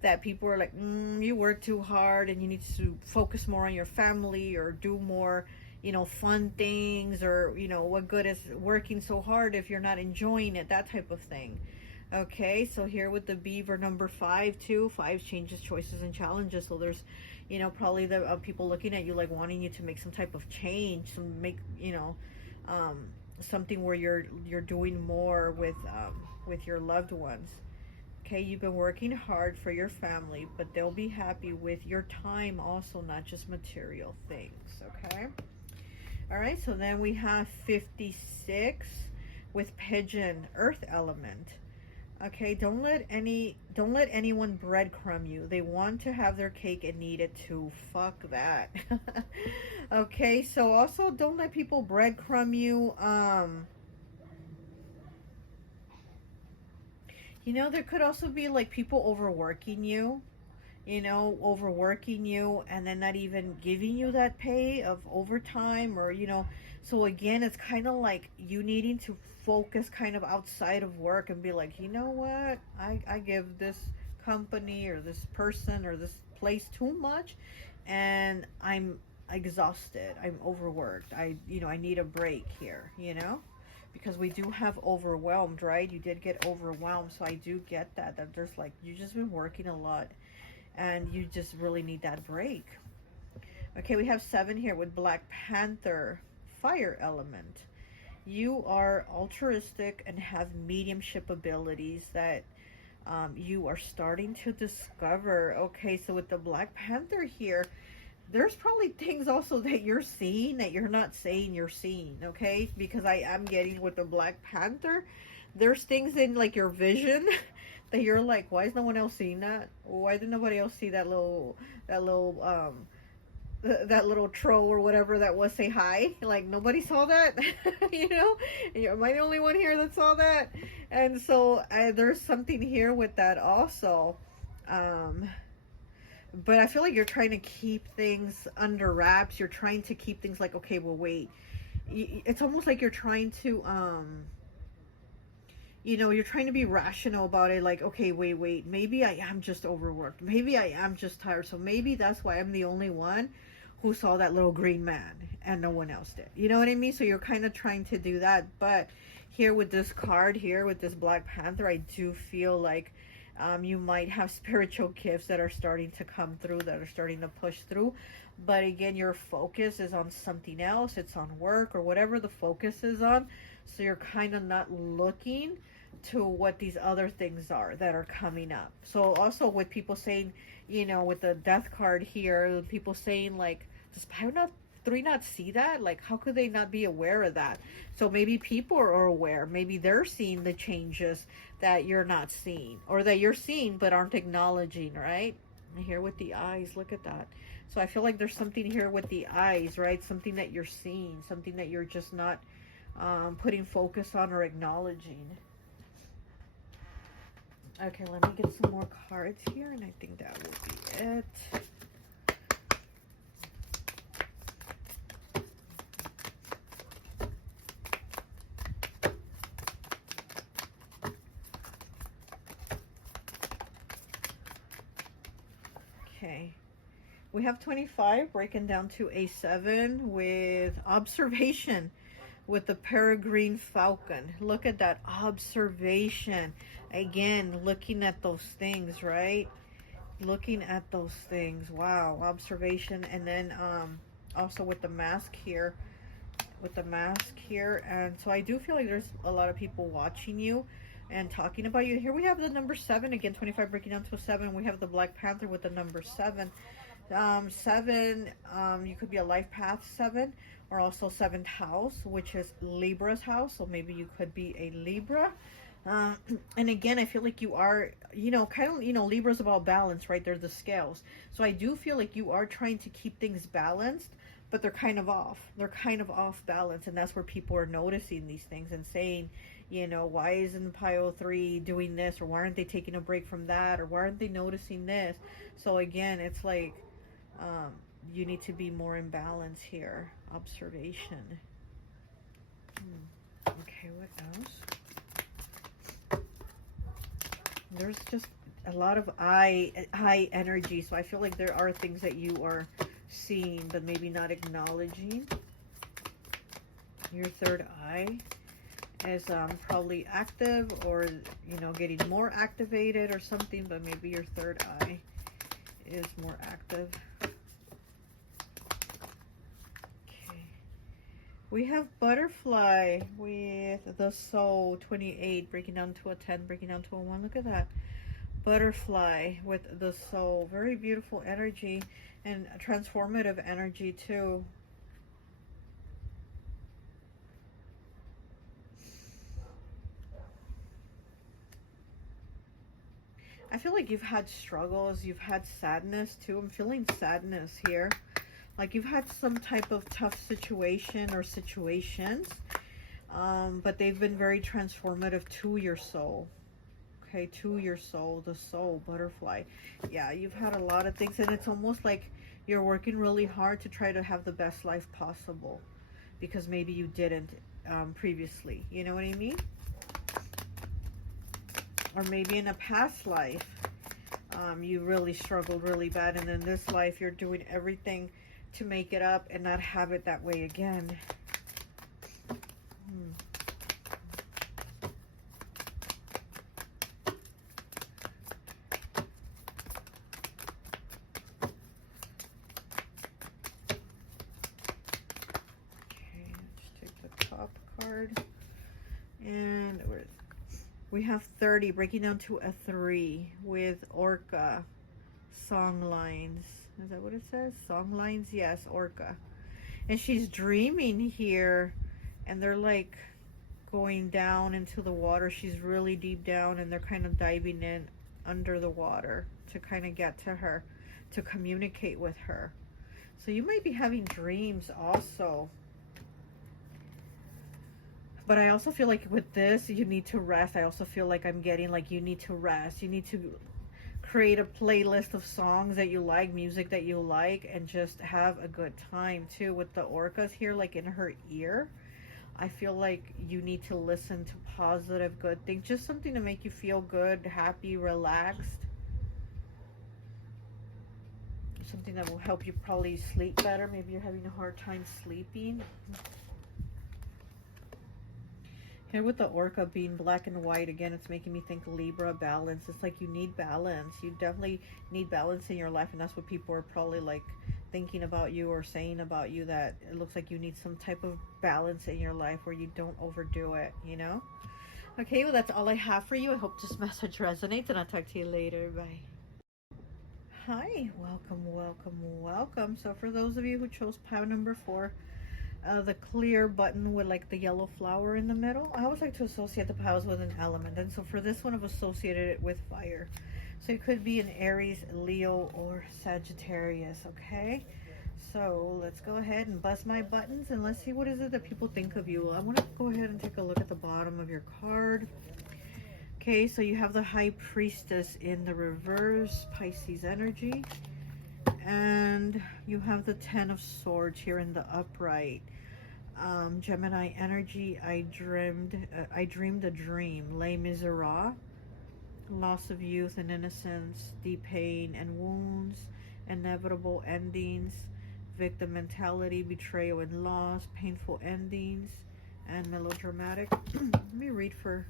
that people are like, you work too hard and you need to focus more on your family or do more, you know, fun things, or, you know, what good is working so hard if you're not enjoying it, that type of thing. Okay, so here with the beaver number 5 too, 5 changes, choices, and challenges. So there's, you know, probably the people looking at you like wanting you to make some type of change, you know, something where you're doing more with your loved ones. Okay, you've been working hard for your family, but they'll be happy with your time also, not just material things. Okay. All right, so then we have 56 with pigeon, earth element. Okay, don't let anyone breadcrumb you. They want to have their cake and eat it too. Fuck that. Okay, so also don't let people breadcrumb you. You know, there could also be like people overworking you. You know, overworking you and then not even giving you that pay of overtime, or, you know, so again, it's kind of like you needing to focus kind of outside of work and be like, you know what, I give this company or this person or this place too much, and I'm exhausted, I'm overworked, you know, I need a break here, you know, because we do have overwhelmed, right? You did get overwhelmed, so I do get that there's like, you just been working a lot and you just really need that break. Okay, we have 7 here with Black Panther, fire element. You are altruistic and have mediumship abilities that you are starting to discover. Okay, so with the Black Panther here, there's probably things also that you're seeing that you're not saying you're seeing, okay? Because I am getting with the Black Panther, there's things in like your vision that you're like, why is no one else seeing that? Why did nobody else see that little troll or whatever that was, say hi? Like, nobody saw that. You know, am I the only one here that saw that? And so there's something here with that also. But I feel like you're trying to keep things under wraps. You're trying to keep things like, okay, well, wait. It's almost like you're trying to you know, you're trying to be rational about it, like, okay, wait, maybe I am just overworked, maybe I am just tired, so maybe that's why I'm the only one who saw that little green man and no one else did, you know what I mean? So you're kind of trying to do that. But here with this card here with this Black Panther, I do feel like you might have spiritual gifts that are starting to come through, that are starting to push through. But again, your focus is on something else. It's on work or whatever the focus is on. So you're kind of not looking to what these other things are that are coming up. So also with people saying, you know, with the death card here, people saying like, does Pyro 3 not see that? Like, how could they not be aware of that? So maybe people are aware. Maybe they're seeing the changes that you're not seeing, or that you're seeing but aren't acknowledging, right? And here with the eyes, look at that. So I feel like there's something here with the eyes, right? Something that you're seeing, something that you're just not putting focus on or acknowledging. Okay, let me get some more cards here, and I think that will be it. Okay, we have 25 breaking down to a 7 with observation with the peregrine falcon. Look at that observation. Again, looking at those things, right? Looking at those things. Wow, observation. And then also with the mask here. And so I do feel like there's a lot of people watching you and talking about you. Here we have the number 7 again, 25 breaking down to a 7. We have the Black Panther with the number 7. 7, you could be a life path 7, or also 7th house, which is Libra's house. So maybe you could be a Libra. And again, I feel like you are, you know, kind of, you know, Libra's about balance, right? They're the scales. So I do feel like you are trying to keep things balanced, but they're kind of off. They're kind of off balance, and that's where people are noticing these things and saying, you know, why isn't pile 3 doing this, or why aren't they taking a break from that, or why aren't they noticing this? So again, it's like you need to be more in balance here. Observation. Okay, what else? There's just a lot of high energy, so I feel like there are things that you are seeing but maybe not acknowledging. Your third eye is probably active, or you know, getting more activated or something, but maybe your third eye is more active. Okay, we have butterfly with the soul, 28 breaking down to a 10, breaking down to a 1. Look at that. Butterfly with the soul. Very beautiful energy, and transformative energy too. I feel like you've had struggles, you've had sadness too. I'm feeling sadness here. Like you've had some type of tough situation or situations, but they've been very transformative to your soul. Okay, to your soul, the soul, butterfly. Yeah, you've had a lot of things, and it's almost like you're working really hard to try to have the best life possible, because maybe you didn't previously. You know what I mean? Or maybe in a past life, you really struggled really bad, and in this life, you're doing everything to make it up and not have it that way again. Okay, let's take the top card. And we have 30, breaking down to a 3 with Orca. Song lines. Is that what it says? Song lines? Yes, Orca. And she's dreaming here, and they're like going down into the water. She's really deep down, and they're kind of diving in under the water to kind of get to her, to communicate with her. So you might be having dreams also. But I also feel like with this, you need to rest. I also feel like I'm getting like you need to rest. You need to create a playlist of songs that you like, music that you like, and just have a good time too. With the orcas here, like in her ear, I feel like you need to listen to positive, good things. Just something to make you feel good, happy, relaxed. Something that will help you probably sleep better. Maybe you're having a hard time sleeping. Here with the orca being black and white, again, it's making me think Libra, balance. It's like you need balance. You definitely need balance in your life, and that's what people are probably like thinking about you or saying about you, that it looks like you need some type of balance in your life where you don't overdo it, you know? Okay, well, that's all I have for you. I hope this message resonates, and I'll talk to you later. Bye. Hi, welcome, welcome, welcome. So for those of you who chose pile number 4, the clear button with like the yellow flower in the middle, I always like to associate the piles with an element, and so for this one I've associated it with fire. So it could be an Aries, Leo, or Sagittarius. Okay, so let's go ahead and bust my buttons, and let's see what is it that people think of you. I want to go ahead and take a look at the bottom of your card. Okay, so you have the High Priestess in the reverse, Pisces energy. And you have the 10 of Swords here in the upright. Gemini energy. I dreamed a dream. Les Miserables. Loss of youth and innocence. Deep pain and wounds. Inevitable endings. Victim mentality. Betrayal and loss. Painful endings. And melodramatic. Let me read for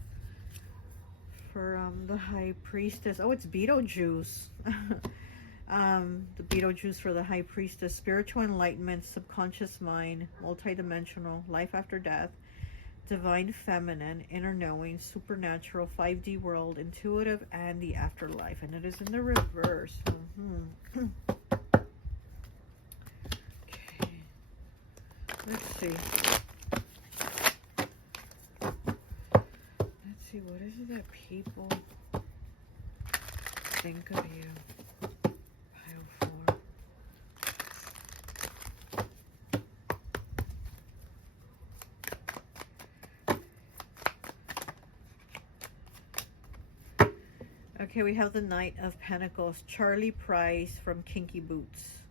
the High Priestess. Oh, it's Beetlejuice. The Beetlejuice for the High Priestess. Spiritual enlightenment, subconscious mind, multidimensional, life after death, divine feminine, inner knowing, supernatural, 5D world, intuitive, and the afterlife. And it is in the reverse. Okay. Let's see. Let's see, what is it that people think of you? Okay, we have the Knight of Pentacles, Charlie Price from Kinky Boots.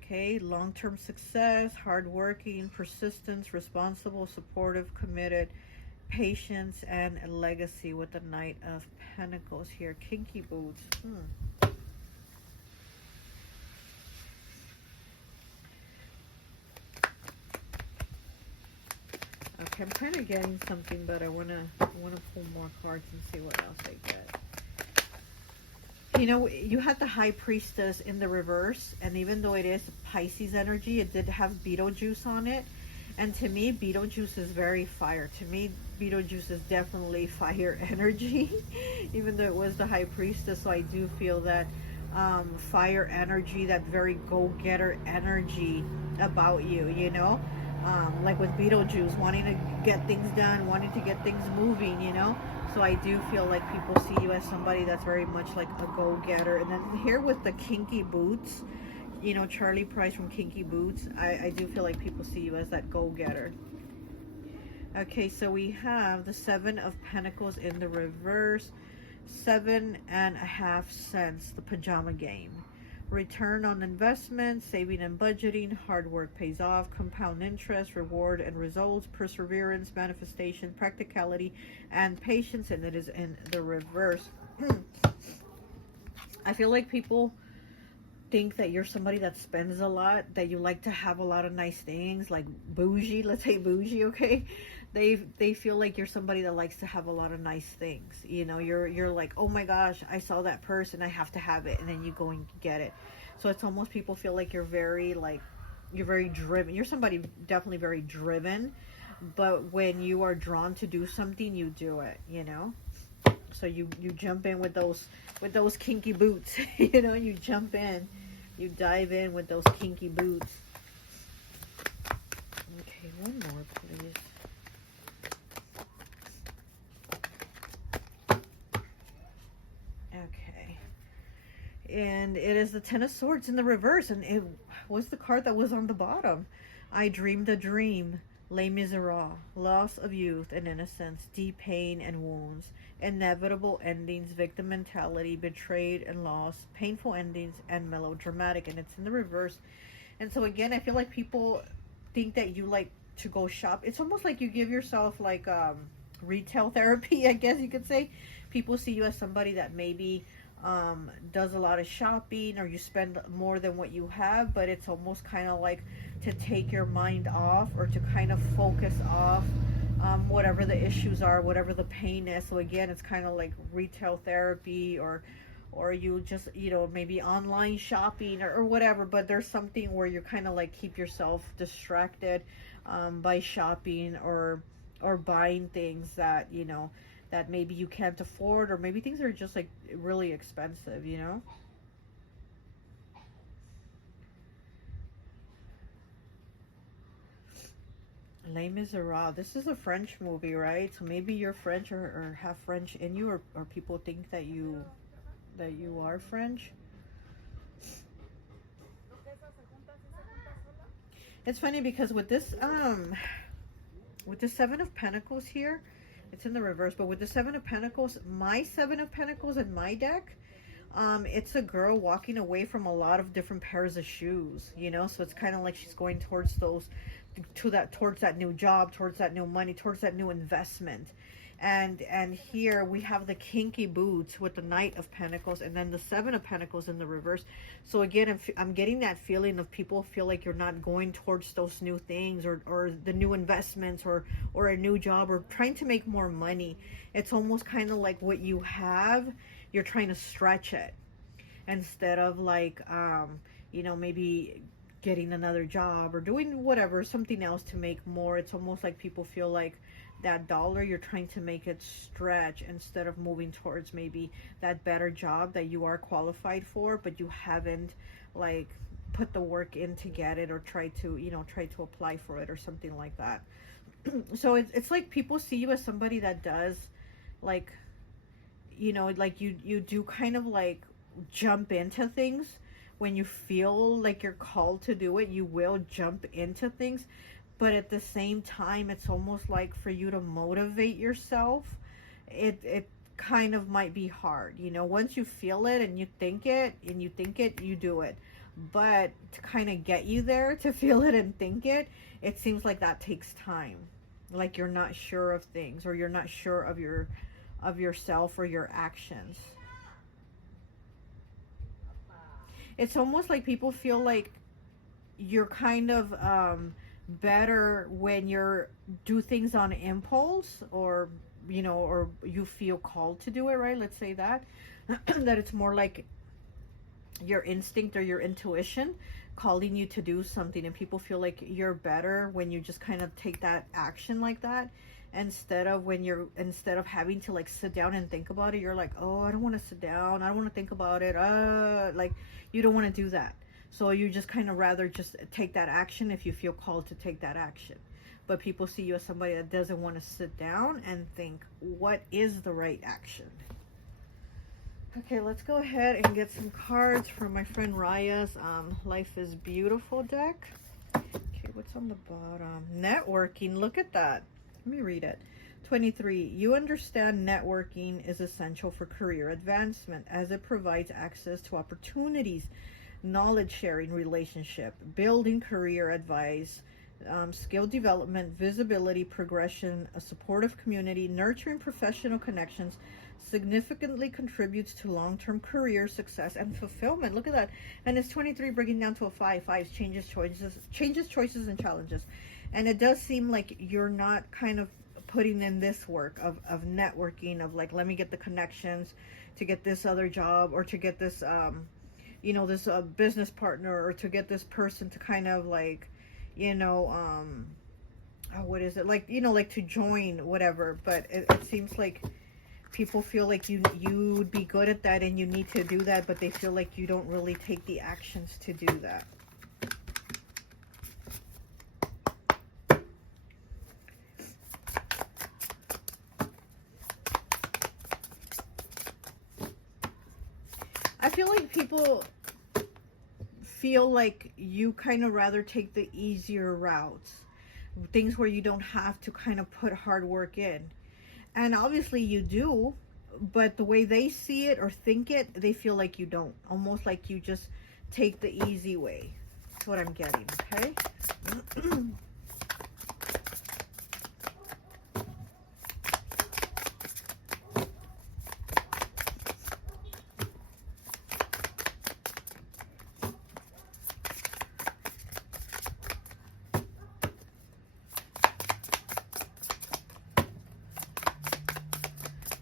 Okay, long-term success, hardworking, persistence, responsible, supportive, committed, patience, and a legacy with the Knight of Pentacles here. Kinky Boots. Okay, I'm kind of getting something, but I wanna pull more cards and see what else I get. You know, you had the High Priestess in the reverse, and even though it is Pisces energy, it did have Beetlejuice on it. And to me, Beetlejuice is very fire. To me, Beetlejuice is definitely fire energy, even though it was the High Priestess. So I do feel that fire energy, that very go-getter energy about you, you know? Like with Beetlejuice, wanting to get things done, wanting to get things moving, you know? So I do feel like people see you as somebody that's very much like a go-getter. And then here with the Kinky Boots, you know, Charlie Price from Kinky Boots, I do feel like people see you as that go-getter. Okay, so we have the Seven of Pentacles in the reverse, 7.5 cents, the pajama game. Return on investment, saving and budgeting, hard work pays off, compound interest, reward and results, perseverance, manifestation, practicality, and patience, and it is in the reverse. I feel like people think that you're somebody that spends a lot, that you like to have a lot of nice things, like bougie, let's say bougie, okay? They feel like you're somebody that likes to have a lot of nice things. You know, you're like, oh my gosh, I saw that person, I have to have it, and then you go and get it. So it's almost, people feel like you're very driven. You're somebody definitely very driven, but when you are drawn to do something, you do it, you know? So you jump in with those kinky boots. You know, you jump in, you dive in with those kinky boots. Okay, one more, please. Okay, and it is the Ten of Swords in the reverse, and it was the card that was on the bottom. I dreamed a dream. Les Miserables, loss of youth and innocence, deep pain and wounds, inevitable endings, victim mentality, betrayed and lost, painful endings, and melodramatic, and it's in the reverse. And so again, I feel like people think that you like to go shop. It's almost like you give yourself like retail therapy, I guess you could say. People see you as somebody that maybe does a lot of shopping, or you spend more than what you have, but it's almost kind of like to take your mind off, or to kind of focus off whatever the issues are, whatever the pain is. So again, it's kind of like retail therapy, or you just, you know, maybe online shopping, or whatever, but there's something where you kind of like keep yourself distracted by shopping, or buying things that, you know, that maybe you can't afford, or maybe things are just like really expensive, you know? Les Miserables. This is a French movie, right? So maybe you're French, or have French in you, or people think that you are French. It's funny because with this Seven of Pentacles here, it's in the reverse, but with the Seven of Pentacles, my Seven of Pentacles in my deck, it's a girl walking away from a lot of different pairs of shoes, you know? So it's kind of like she's going towards towards that new job, towards that new money, towards that new investment. And here we have the Kinky Boots with the Knight of Pentacles, and then the Seven of Pentacles in the reverse. So again, I'm getting that feeling of people feel like you're not going towards those new things, or the new investments, or a new job, or trying to make more money. It's almost kind of like what you have, you're trying to stretch it, instead of like, you know, maybe getting another job, or doing whatever, something else to make more. It's almost like people feel like that dollar, you're trying to make it stretch, instead of moving towards maybe that better job that you are qualified for, but you haven't like put the work in to get it, or try to apply for it, or something like that. So it's like people see you as somebody that does, like, you know, like you do kind of like jump into things when you feel like you're called to do it. You will jump into things, but at the same time, it's almost like for you to motivate yourself, it kind of might be hard. You know, once you feel it and you think it, you do it. But to kind of get you there to feel it and think it, it seems like that takes time. Like you're not sure of things, or you're not sure of yourself or your actions. It's almost like people feel like you're kind of better when you're do things on impulse, or you know, or you feel called to do it, right? Let's say that that it's more like your instinct or your intuition calling you to do something, and people feel like you're better when you just kind of take that action like that, instead of having to like sit down and think about it. You're like, oh, I don't want to sit down, I don't want to think about it, like you don't want to do that. So you just kind of rather just take that action if you feel called to take that action. But people see you as somebody that doesn't want to sit down and think, what is the right action? Okay, let's go ahead and get some cards from my friend Raya's Life is Beautiful deck. Okay, what's on the bottom? Networking. Look at that. Let me read it. 23. You understand networking is essential for career advancement, as it provides access to opportunities, knowledge sharing, relationship, building career advice, skill development, visibility, progression, a supportive community, nurturing professional connections, significantly contributes to long-term career success and fulfillment. Look at that. And it's 23 breaking down to a 5. 5 changes, choices, and challenges. And it does seem like you're not kind of putting in this work of networking, of like, let me get the connections to get this other job, or to get this you know, this business partner, or to get this person to kind of like, you know, what is it, like, you know, like to join whatever. But it seems like people feel like you'd be good at that and you need to do that, but they feel like you don't really take the actions to do that. I feel like people feel like you kind of rather take the easier routes, things where you don't have to kind of put hard work in. And obviously you do, but the way they see it or think it, they feel like you don't. Almost like you just take the easy way. That's what I'm getting, okay?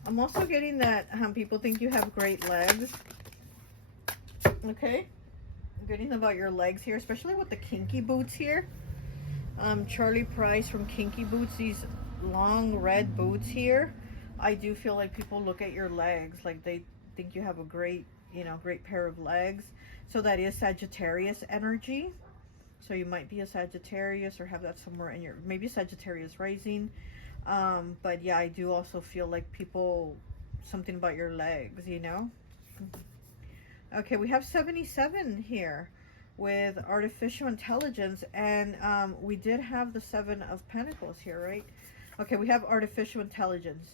I'm also getting that people think you have great legs. Okay? I'm getting about your legs here, especially with the kinky boots here. Charlie Price from Kinky Boots, these long red boots here. I do feel like people look at your legs like they think you have a great, you know, great pair of legs. So that is Sagittarius energy. So you might be a Sagittarius or have that somewhere in your, maybe Sagittarius rising. But yeah, I do also feel like people, something about your legs, you know. Okay, we have 77 here with artificial intelligence, and we did have the 7 of Pentacles here, right? Okay, we have artificial intelligence.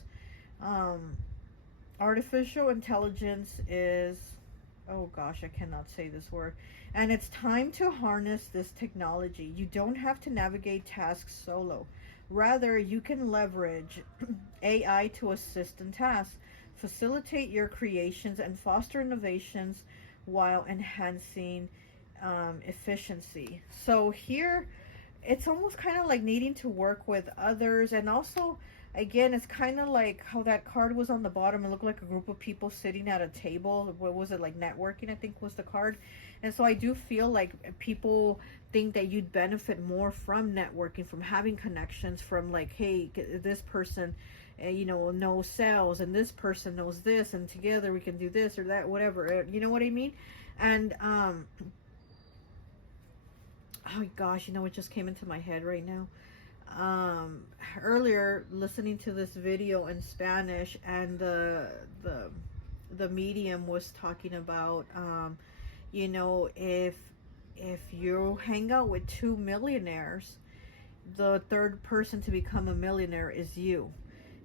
Artificial intelligence is, oh gosh, I cannot say this word. And it's time to harness this technology. You don't have to navigate tasks solo. Rather, you can leverage AI to assist in tasks, facilitate your creations, and foster innovations while enhancing efficiency. So here, it's almost kind of like needing to work with others. And also, again, it's kind of like how that card was on the bottom. It looked like a group of people sitting at a table. What was it, like networking, I think was the card. And so I do feel like people think that you'd benefit more from networking, from having connections, from like, hey, this person, you know, knows sales, and this person knows this, and together we can do this or that, whatever. You know what I mean? And oh gosh, you know what just came into my head right now? Earlier, listening to this video in Spanish, and the medium was talking about you know, if you hang out with 2 millionaires, the third person to become a millionaire is you.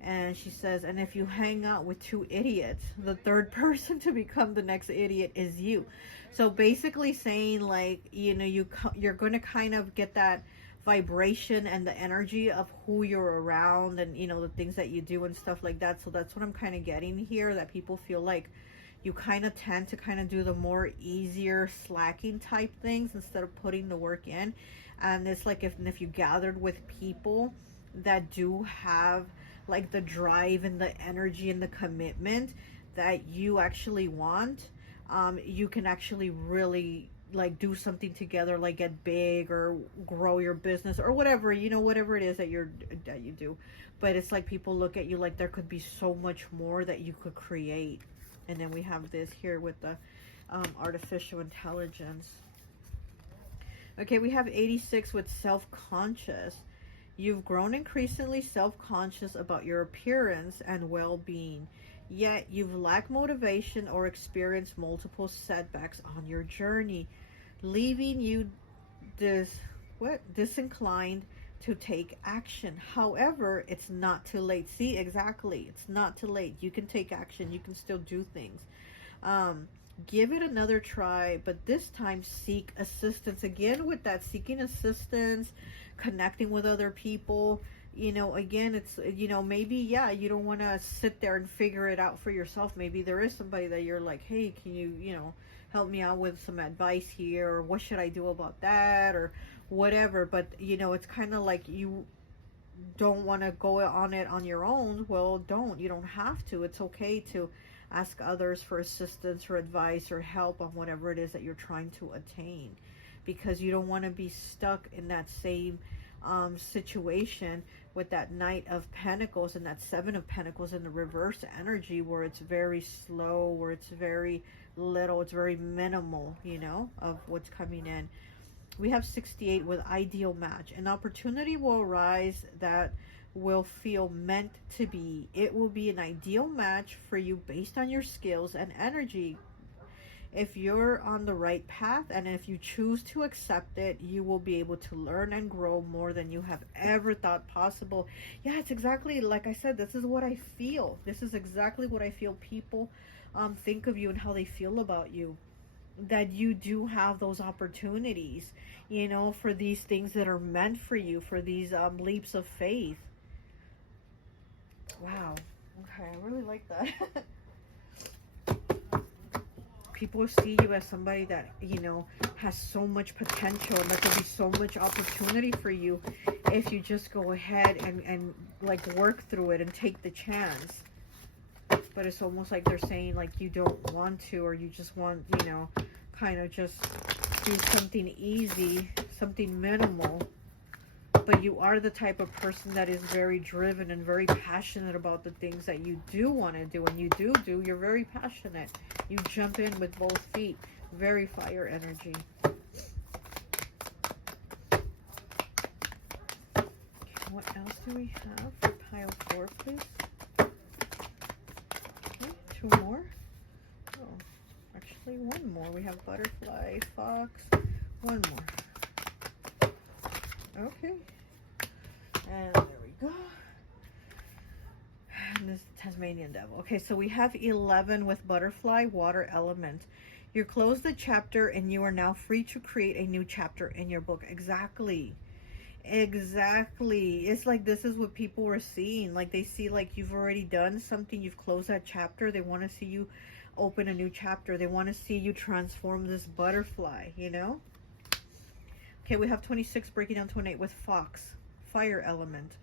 And she says, and if you hang out with two idiots, the third person to become the next idiot is you. So basically saying, like, you know, you're going to kind of get that vibration and the energy of who you're around, and, you know, the things that you do and stuff like that. So that's what I'm kind of getting here, that people feel like you kind of tend to kind of do the more easier slacking type things instead of putting the work in. And it's like if you gathered with people that do have like the drive and the energy and the commitment that you actually want, you can actually really like do something together, like get big or grow your business or whatever, you know, whatever it is that you do. But it's like people look at you like there could be so much more that you could create. And then we have this here with the artificial intelligence. Okay, we have 86 with self-conscious. You've grown increasingly self-conscious about your appearance and well-being, yet you've lacked motivation or experienced multiple setbacks on your journey, leaving you disinclined to take action. However, it's not too late. See, exactly. It's not too late. You can take action. You can still do things. Give it another try, but this time seek assistance. Again, with that seeking assistance, connecting with other people, you know, again, it's, you know, maybe, yeah, you don't want to sit there and figure it out for yourself. Maybe there is somebody that you're like, hey, can you, you know, help me out with some advice here, or what should I do about that, or whatever. But, you know, it's kind of like you don't want to go on it on your own. Well, you don't have to. It's okay to ask others for assistance or advice or help on whatever it is that you're trying to attain, because you don't want to be stuck in that same situation with that Knight of Pentacles and that Seven of Pentacles in the reverse energy, where it's very slow, where it's very little, it's very minimal, you know, of what's coming in. We have 68 with ideal match. An opportunity will arise that will feel meant to be. It will be an ideal match for you based on your skills and energy. If you're on the right path and if you choose to accept it, you will be able to learn and grow more than you have ever thought possible. Yeah, it's exactly like I said. This is what I feel. This is exactly what I feel. People think of you and how they feel about you. That you do have those opportunities, you know, for these things that are meant for you, for these leaps of faith. Wow. Okay, I really like that. People see you as somebody that, you know, has so much potential, and there could be so much opportunity for you if you just go ahead and like work through it and take the chance. But it's almost like they're saying like you don't want to, or you just want, you know, kind of just do something easy, something minimal. But you are the type of person that is very driven and very passionate about the things that you do want to do. And you do, you're very passionate. You jump in with both feet. Very fire energy. Okay, what else do we have for pile 4, please? Okay, 2 more. Oh, actually 1 more. We have butterfly, fox, 1 more. Okay. And there we go. And this Tasmanian devil. Okay, so we have 11 with butterfly, water element. You close the chapter and you are now free to create a new chapter in your book. Exactly. Exactly. It's like this is what people were seeing. Like they see like you've already done something. You've closed that chapter. They want to see you open a new chapter. They want to see you transform this butterfly, you know? Okay, we have 26 breaking down to an 8 with fox, fire element.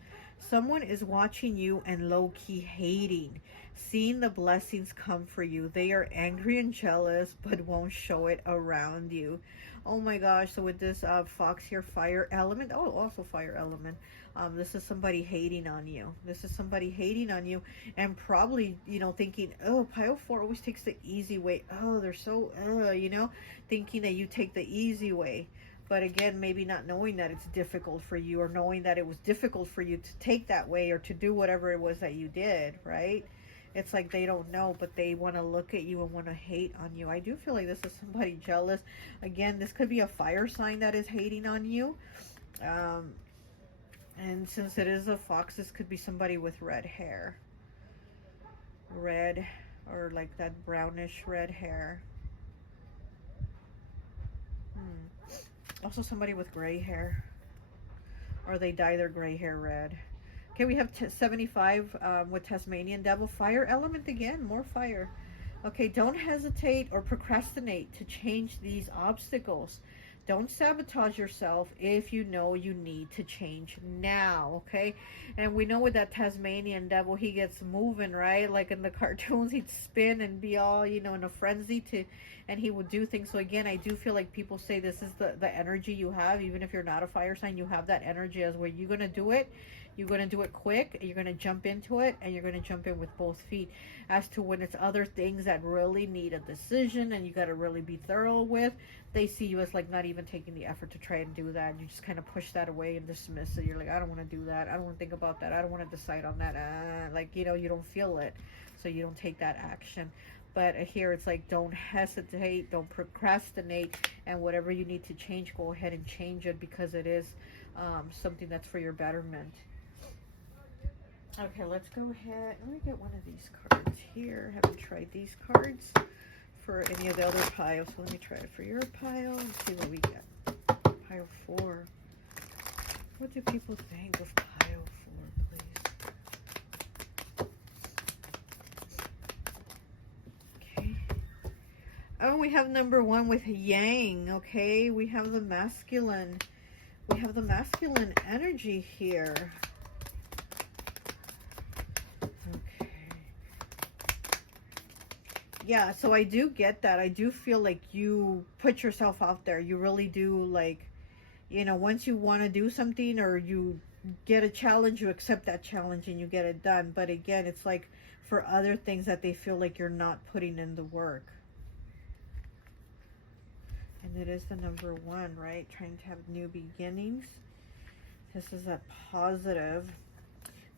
Someone is watching you and low-key hating, seeing the blessings come for you. They are angry and jealous, but won't show it around you. Oh my gosh, so with this fox here, fire element, oh, also fire element. This is somebody hating on you. This is somebody hating on you and probably, you know, thinking, oh, pile 4 always takes the easy way. Oh, they're so, you know, thinking that you take the easy way. But again, maybe not knowing that it's difficult for you, or knowing that it was difficult for you to take that way or to do whatever it was that you did, right? It's like they don't know, but they want to look at you and want to hate on you. I do feel like this is somebody jealous. Again, this could be a fire sign that is hating on you. And since it is a fox, this could be somebody with red hair. Red, or like that brownish red hair. Also somebody with gray hair. Or they dye their gray hair red. Okay, we have 75 with Tasmanian Devil. Fire element again, more fire. Okay, don't hesitate or procrastinate to change these obstacles. Don't sabotage yourself if you know you need to change now, okay? And we know with that Tasmanian Devil, he gets moving, right? Like in the cartoons, he'd spin and be all, you know, in a frenzy and he would do things. So again, I do feel like people say this is the energy you have. Even if you're not a fire sign, you have that energy as where you're going to do it. You're going to do it quick, you're going to jump into it, and you're going to jump in with both feet. As to when it's other things that really need a decision and you got to really be thorough with, they see you as like not even taking the effort to try and do that. You just kind of push that away and dismiss it. You're like, I don't want to do that. I don't want to think about that. I don't want to decide on that. Like, you know, you don't feel it, so you don't take that action. But here it's like, don't hesitate, don't procrastinate, and whatever you need to change, go ahead and change it, because it is something that's for your betterment. Okay, let's go ahead. Let me get one of these cards here. I haven't tried these cards for any of the other piles. So let me try it for your pile and see what we get. Pile 4. What do people think of pile 4, please? Okay. Oh, we have number 1 with Yang. Okay, we have the masculine. We have the masculine energy here. Yeah, so I do get that. I do feel like you put yourself out there. You really do, like, you know, once you want to do something or you get a challenge, you accept that challenge and you get it done. But again, it's like for other things that they feel like you're not putting in the work. And it is the number 1, right? Trying to have new beginnings. This is a positive.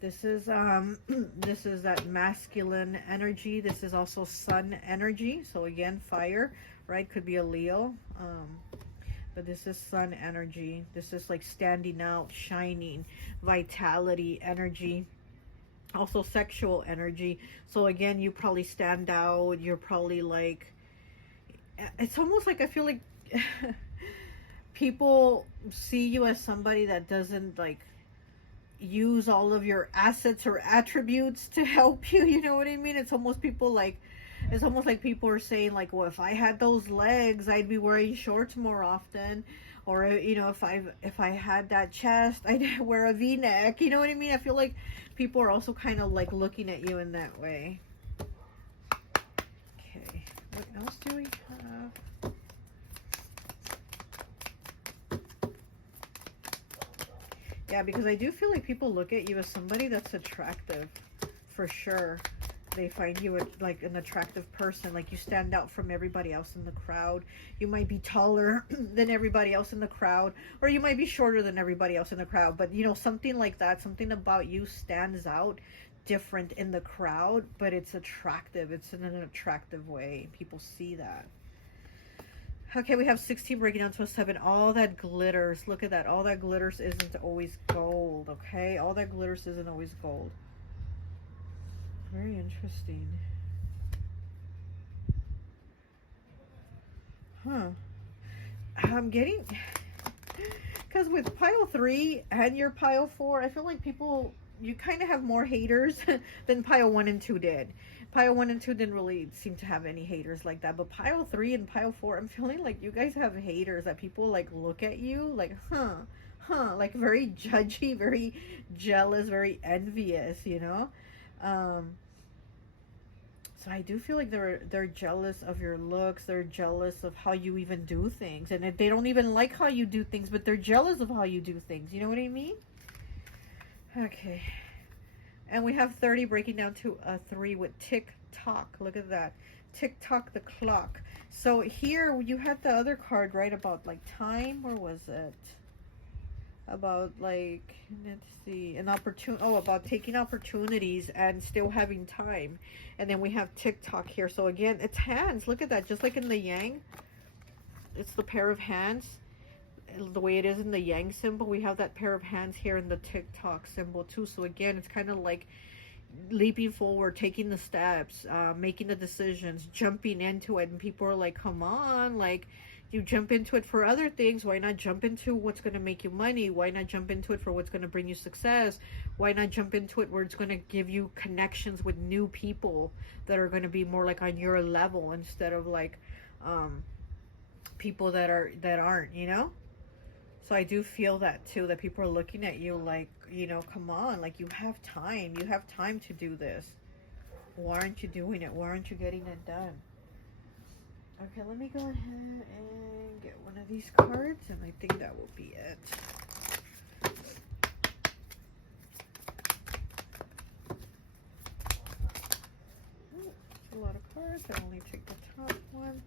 This is that masculine energy. This is also sun energy. So again, fire, right? Could be a Leo. But this is sun energy. This is like standing out, shining, vitality energy. Also sexual energy. So again, you probably stand out. You're probably like, it's almost like I feel like people see you as somebody that doesn't like use all of your assets or attributes to help you, you know what I mean? It's almost like people are saying like, well, if I had those legs, I'd be wearing shorts more often, or you know, if I had that chest, I'd wear a V-neck, you know what I mean? I feel like people are also kind of like looking at you in that way. Okay, what else do we have? Yeah, because I do feel like people look at you as somebody that's attractive, for sure. They find you like an attractive person, like you stand out from everybody else in the crowd. You might be taller than everybody else in the crowd, or you might be shorter than everybody else in the crowd. But you know, something like that, something about you stands out different in the crowd, but it's attractive. It's in an attractive way. People see that. Okay, we have 16 breaking down to a 7. All that glitters. Look at that. All that glitters isn't always gold, okay? All that glitters isn't always gold. Very interesting. Huh. I'm getting... Because with pile 3 and your pile 4, I feel like people... You kind of have more haters than pile 1 and 2 did. Pile 1 and 2 didn't really seem to have any haters like that. But pile 3 and pile 4, I'm feeling like you guys have haters that people like look at you like, like very judgy, very jealous, very envious, you know? So I do feel like they're jealous of your looks. They're jealous of how you even do things. And they don't even like how you do things, but they're jealous of how you do things. You know what I mean? Okay. And we have 30 breaking down to a 3 with tick-tock. Look at that. Tick-tock the clock. So here you had the other card, right, about like time, or was it? About like, let's see, an opportunity. Oh, about taking opportunities and still having time. And then we have tick-tock here. So again, it's hands. Look at that. Just like in the yang, it's the pair of hands. the way it is in the yang symbol, we have that pair of hands here in the TikTok symbol too. So again, it's kind of like leaping forward, taking the steps, making the decisions, jumping into it. And people are like, come on, like, you jump into it for other things. Why not jump into what's going to make you money? Why not jump into it for what's going to bring you success? Why not jump into it where it's going to give you connections with new people that are going to be more like on your level, instead of like people that aren't, you know? So I do feel that too, that people are looking at you like, you know, come on, like, you have time. You have time to do this. Why aren't you doing it? Why aren't you getting it done? Okay, let me go ahead and get one of these cards, and I think that will be it. That's a lot of cards. I only take the top one.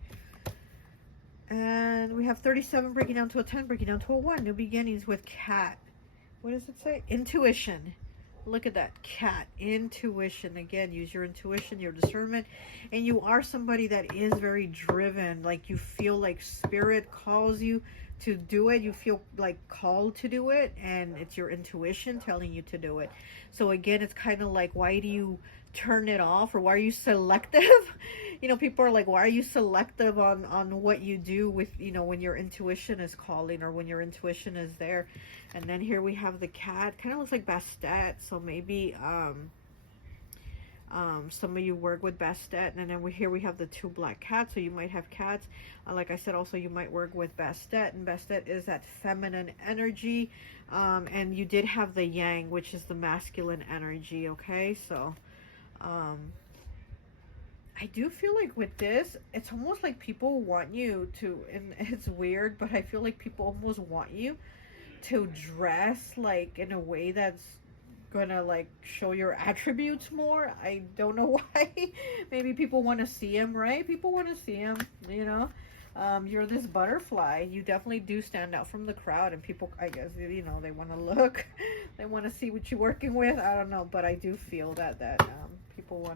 And we have 37 breaking down to a 10, breaking down to a 1. New beginnings with cat. What does it say? Intuition. Look at that, cat. Intuition. Again, use your intuition, your discernment. And you are somebody that is very driven. Like, you feel like spirit calls you to do it. You feel like called to do it. And it's your intuition telling you to do it. So again, it's kind of like, why do you turn it off? Or why are you selective? You know, people are like, why are you selective on what you do with, you know, when your intuition is calling, or when your intuition is there? And then here we have the cat. Kind of looks like Bastet. So maybe some of you work with Bastet. And then here we have the 2 black cats. So you might have cats. Like I said, also you might work with Bastet. And Bastet is that feminine energy. And you did have the yang, which is the masculine energy. Okay, so I do feel like with this, it's almost like people want you to, and it's weird, but I feel like people almost want you to dress like in a way that's gonna like show your attributes more. I don't know why. Maybe people want to see him, right? People want to see him, you know. You're this butterfly. You definitely do stand out from the crowd, and people, I guess, you know, they want to look, they want to see what you're working with. I don't know, but I do feel that people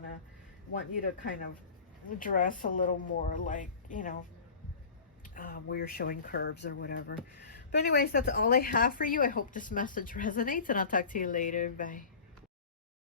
want you to kind of dress a little more like, you know, where you're showing curves or whatever. But anyways, that's all I have for you. I hope this message resonates, and I'll talk to you later. Bye.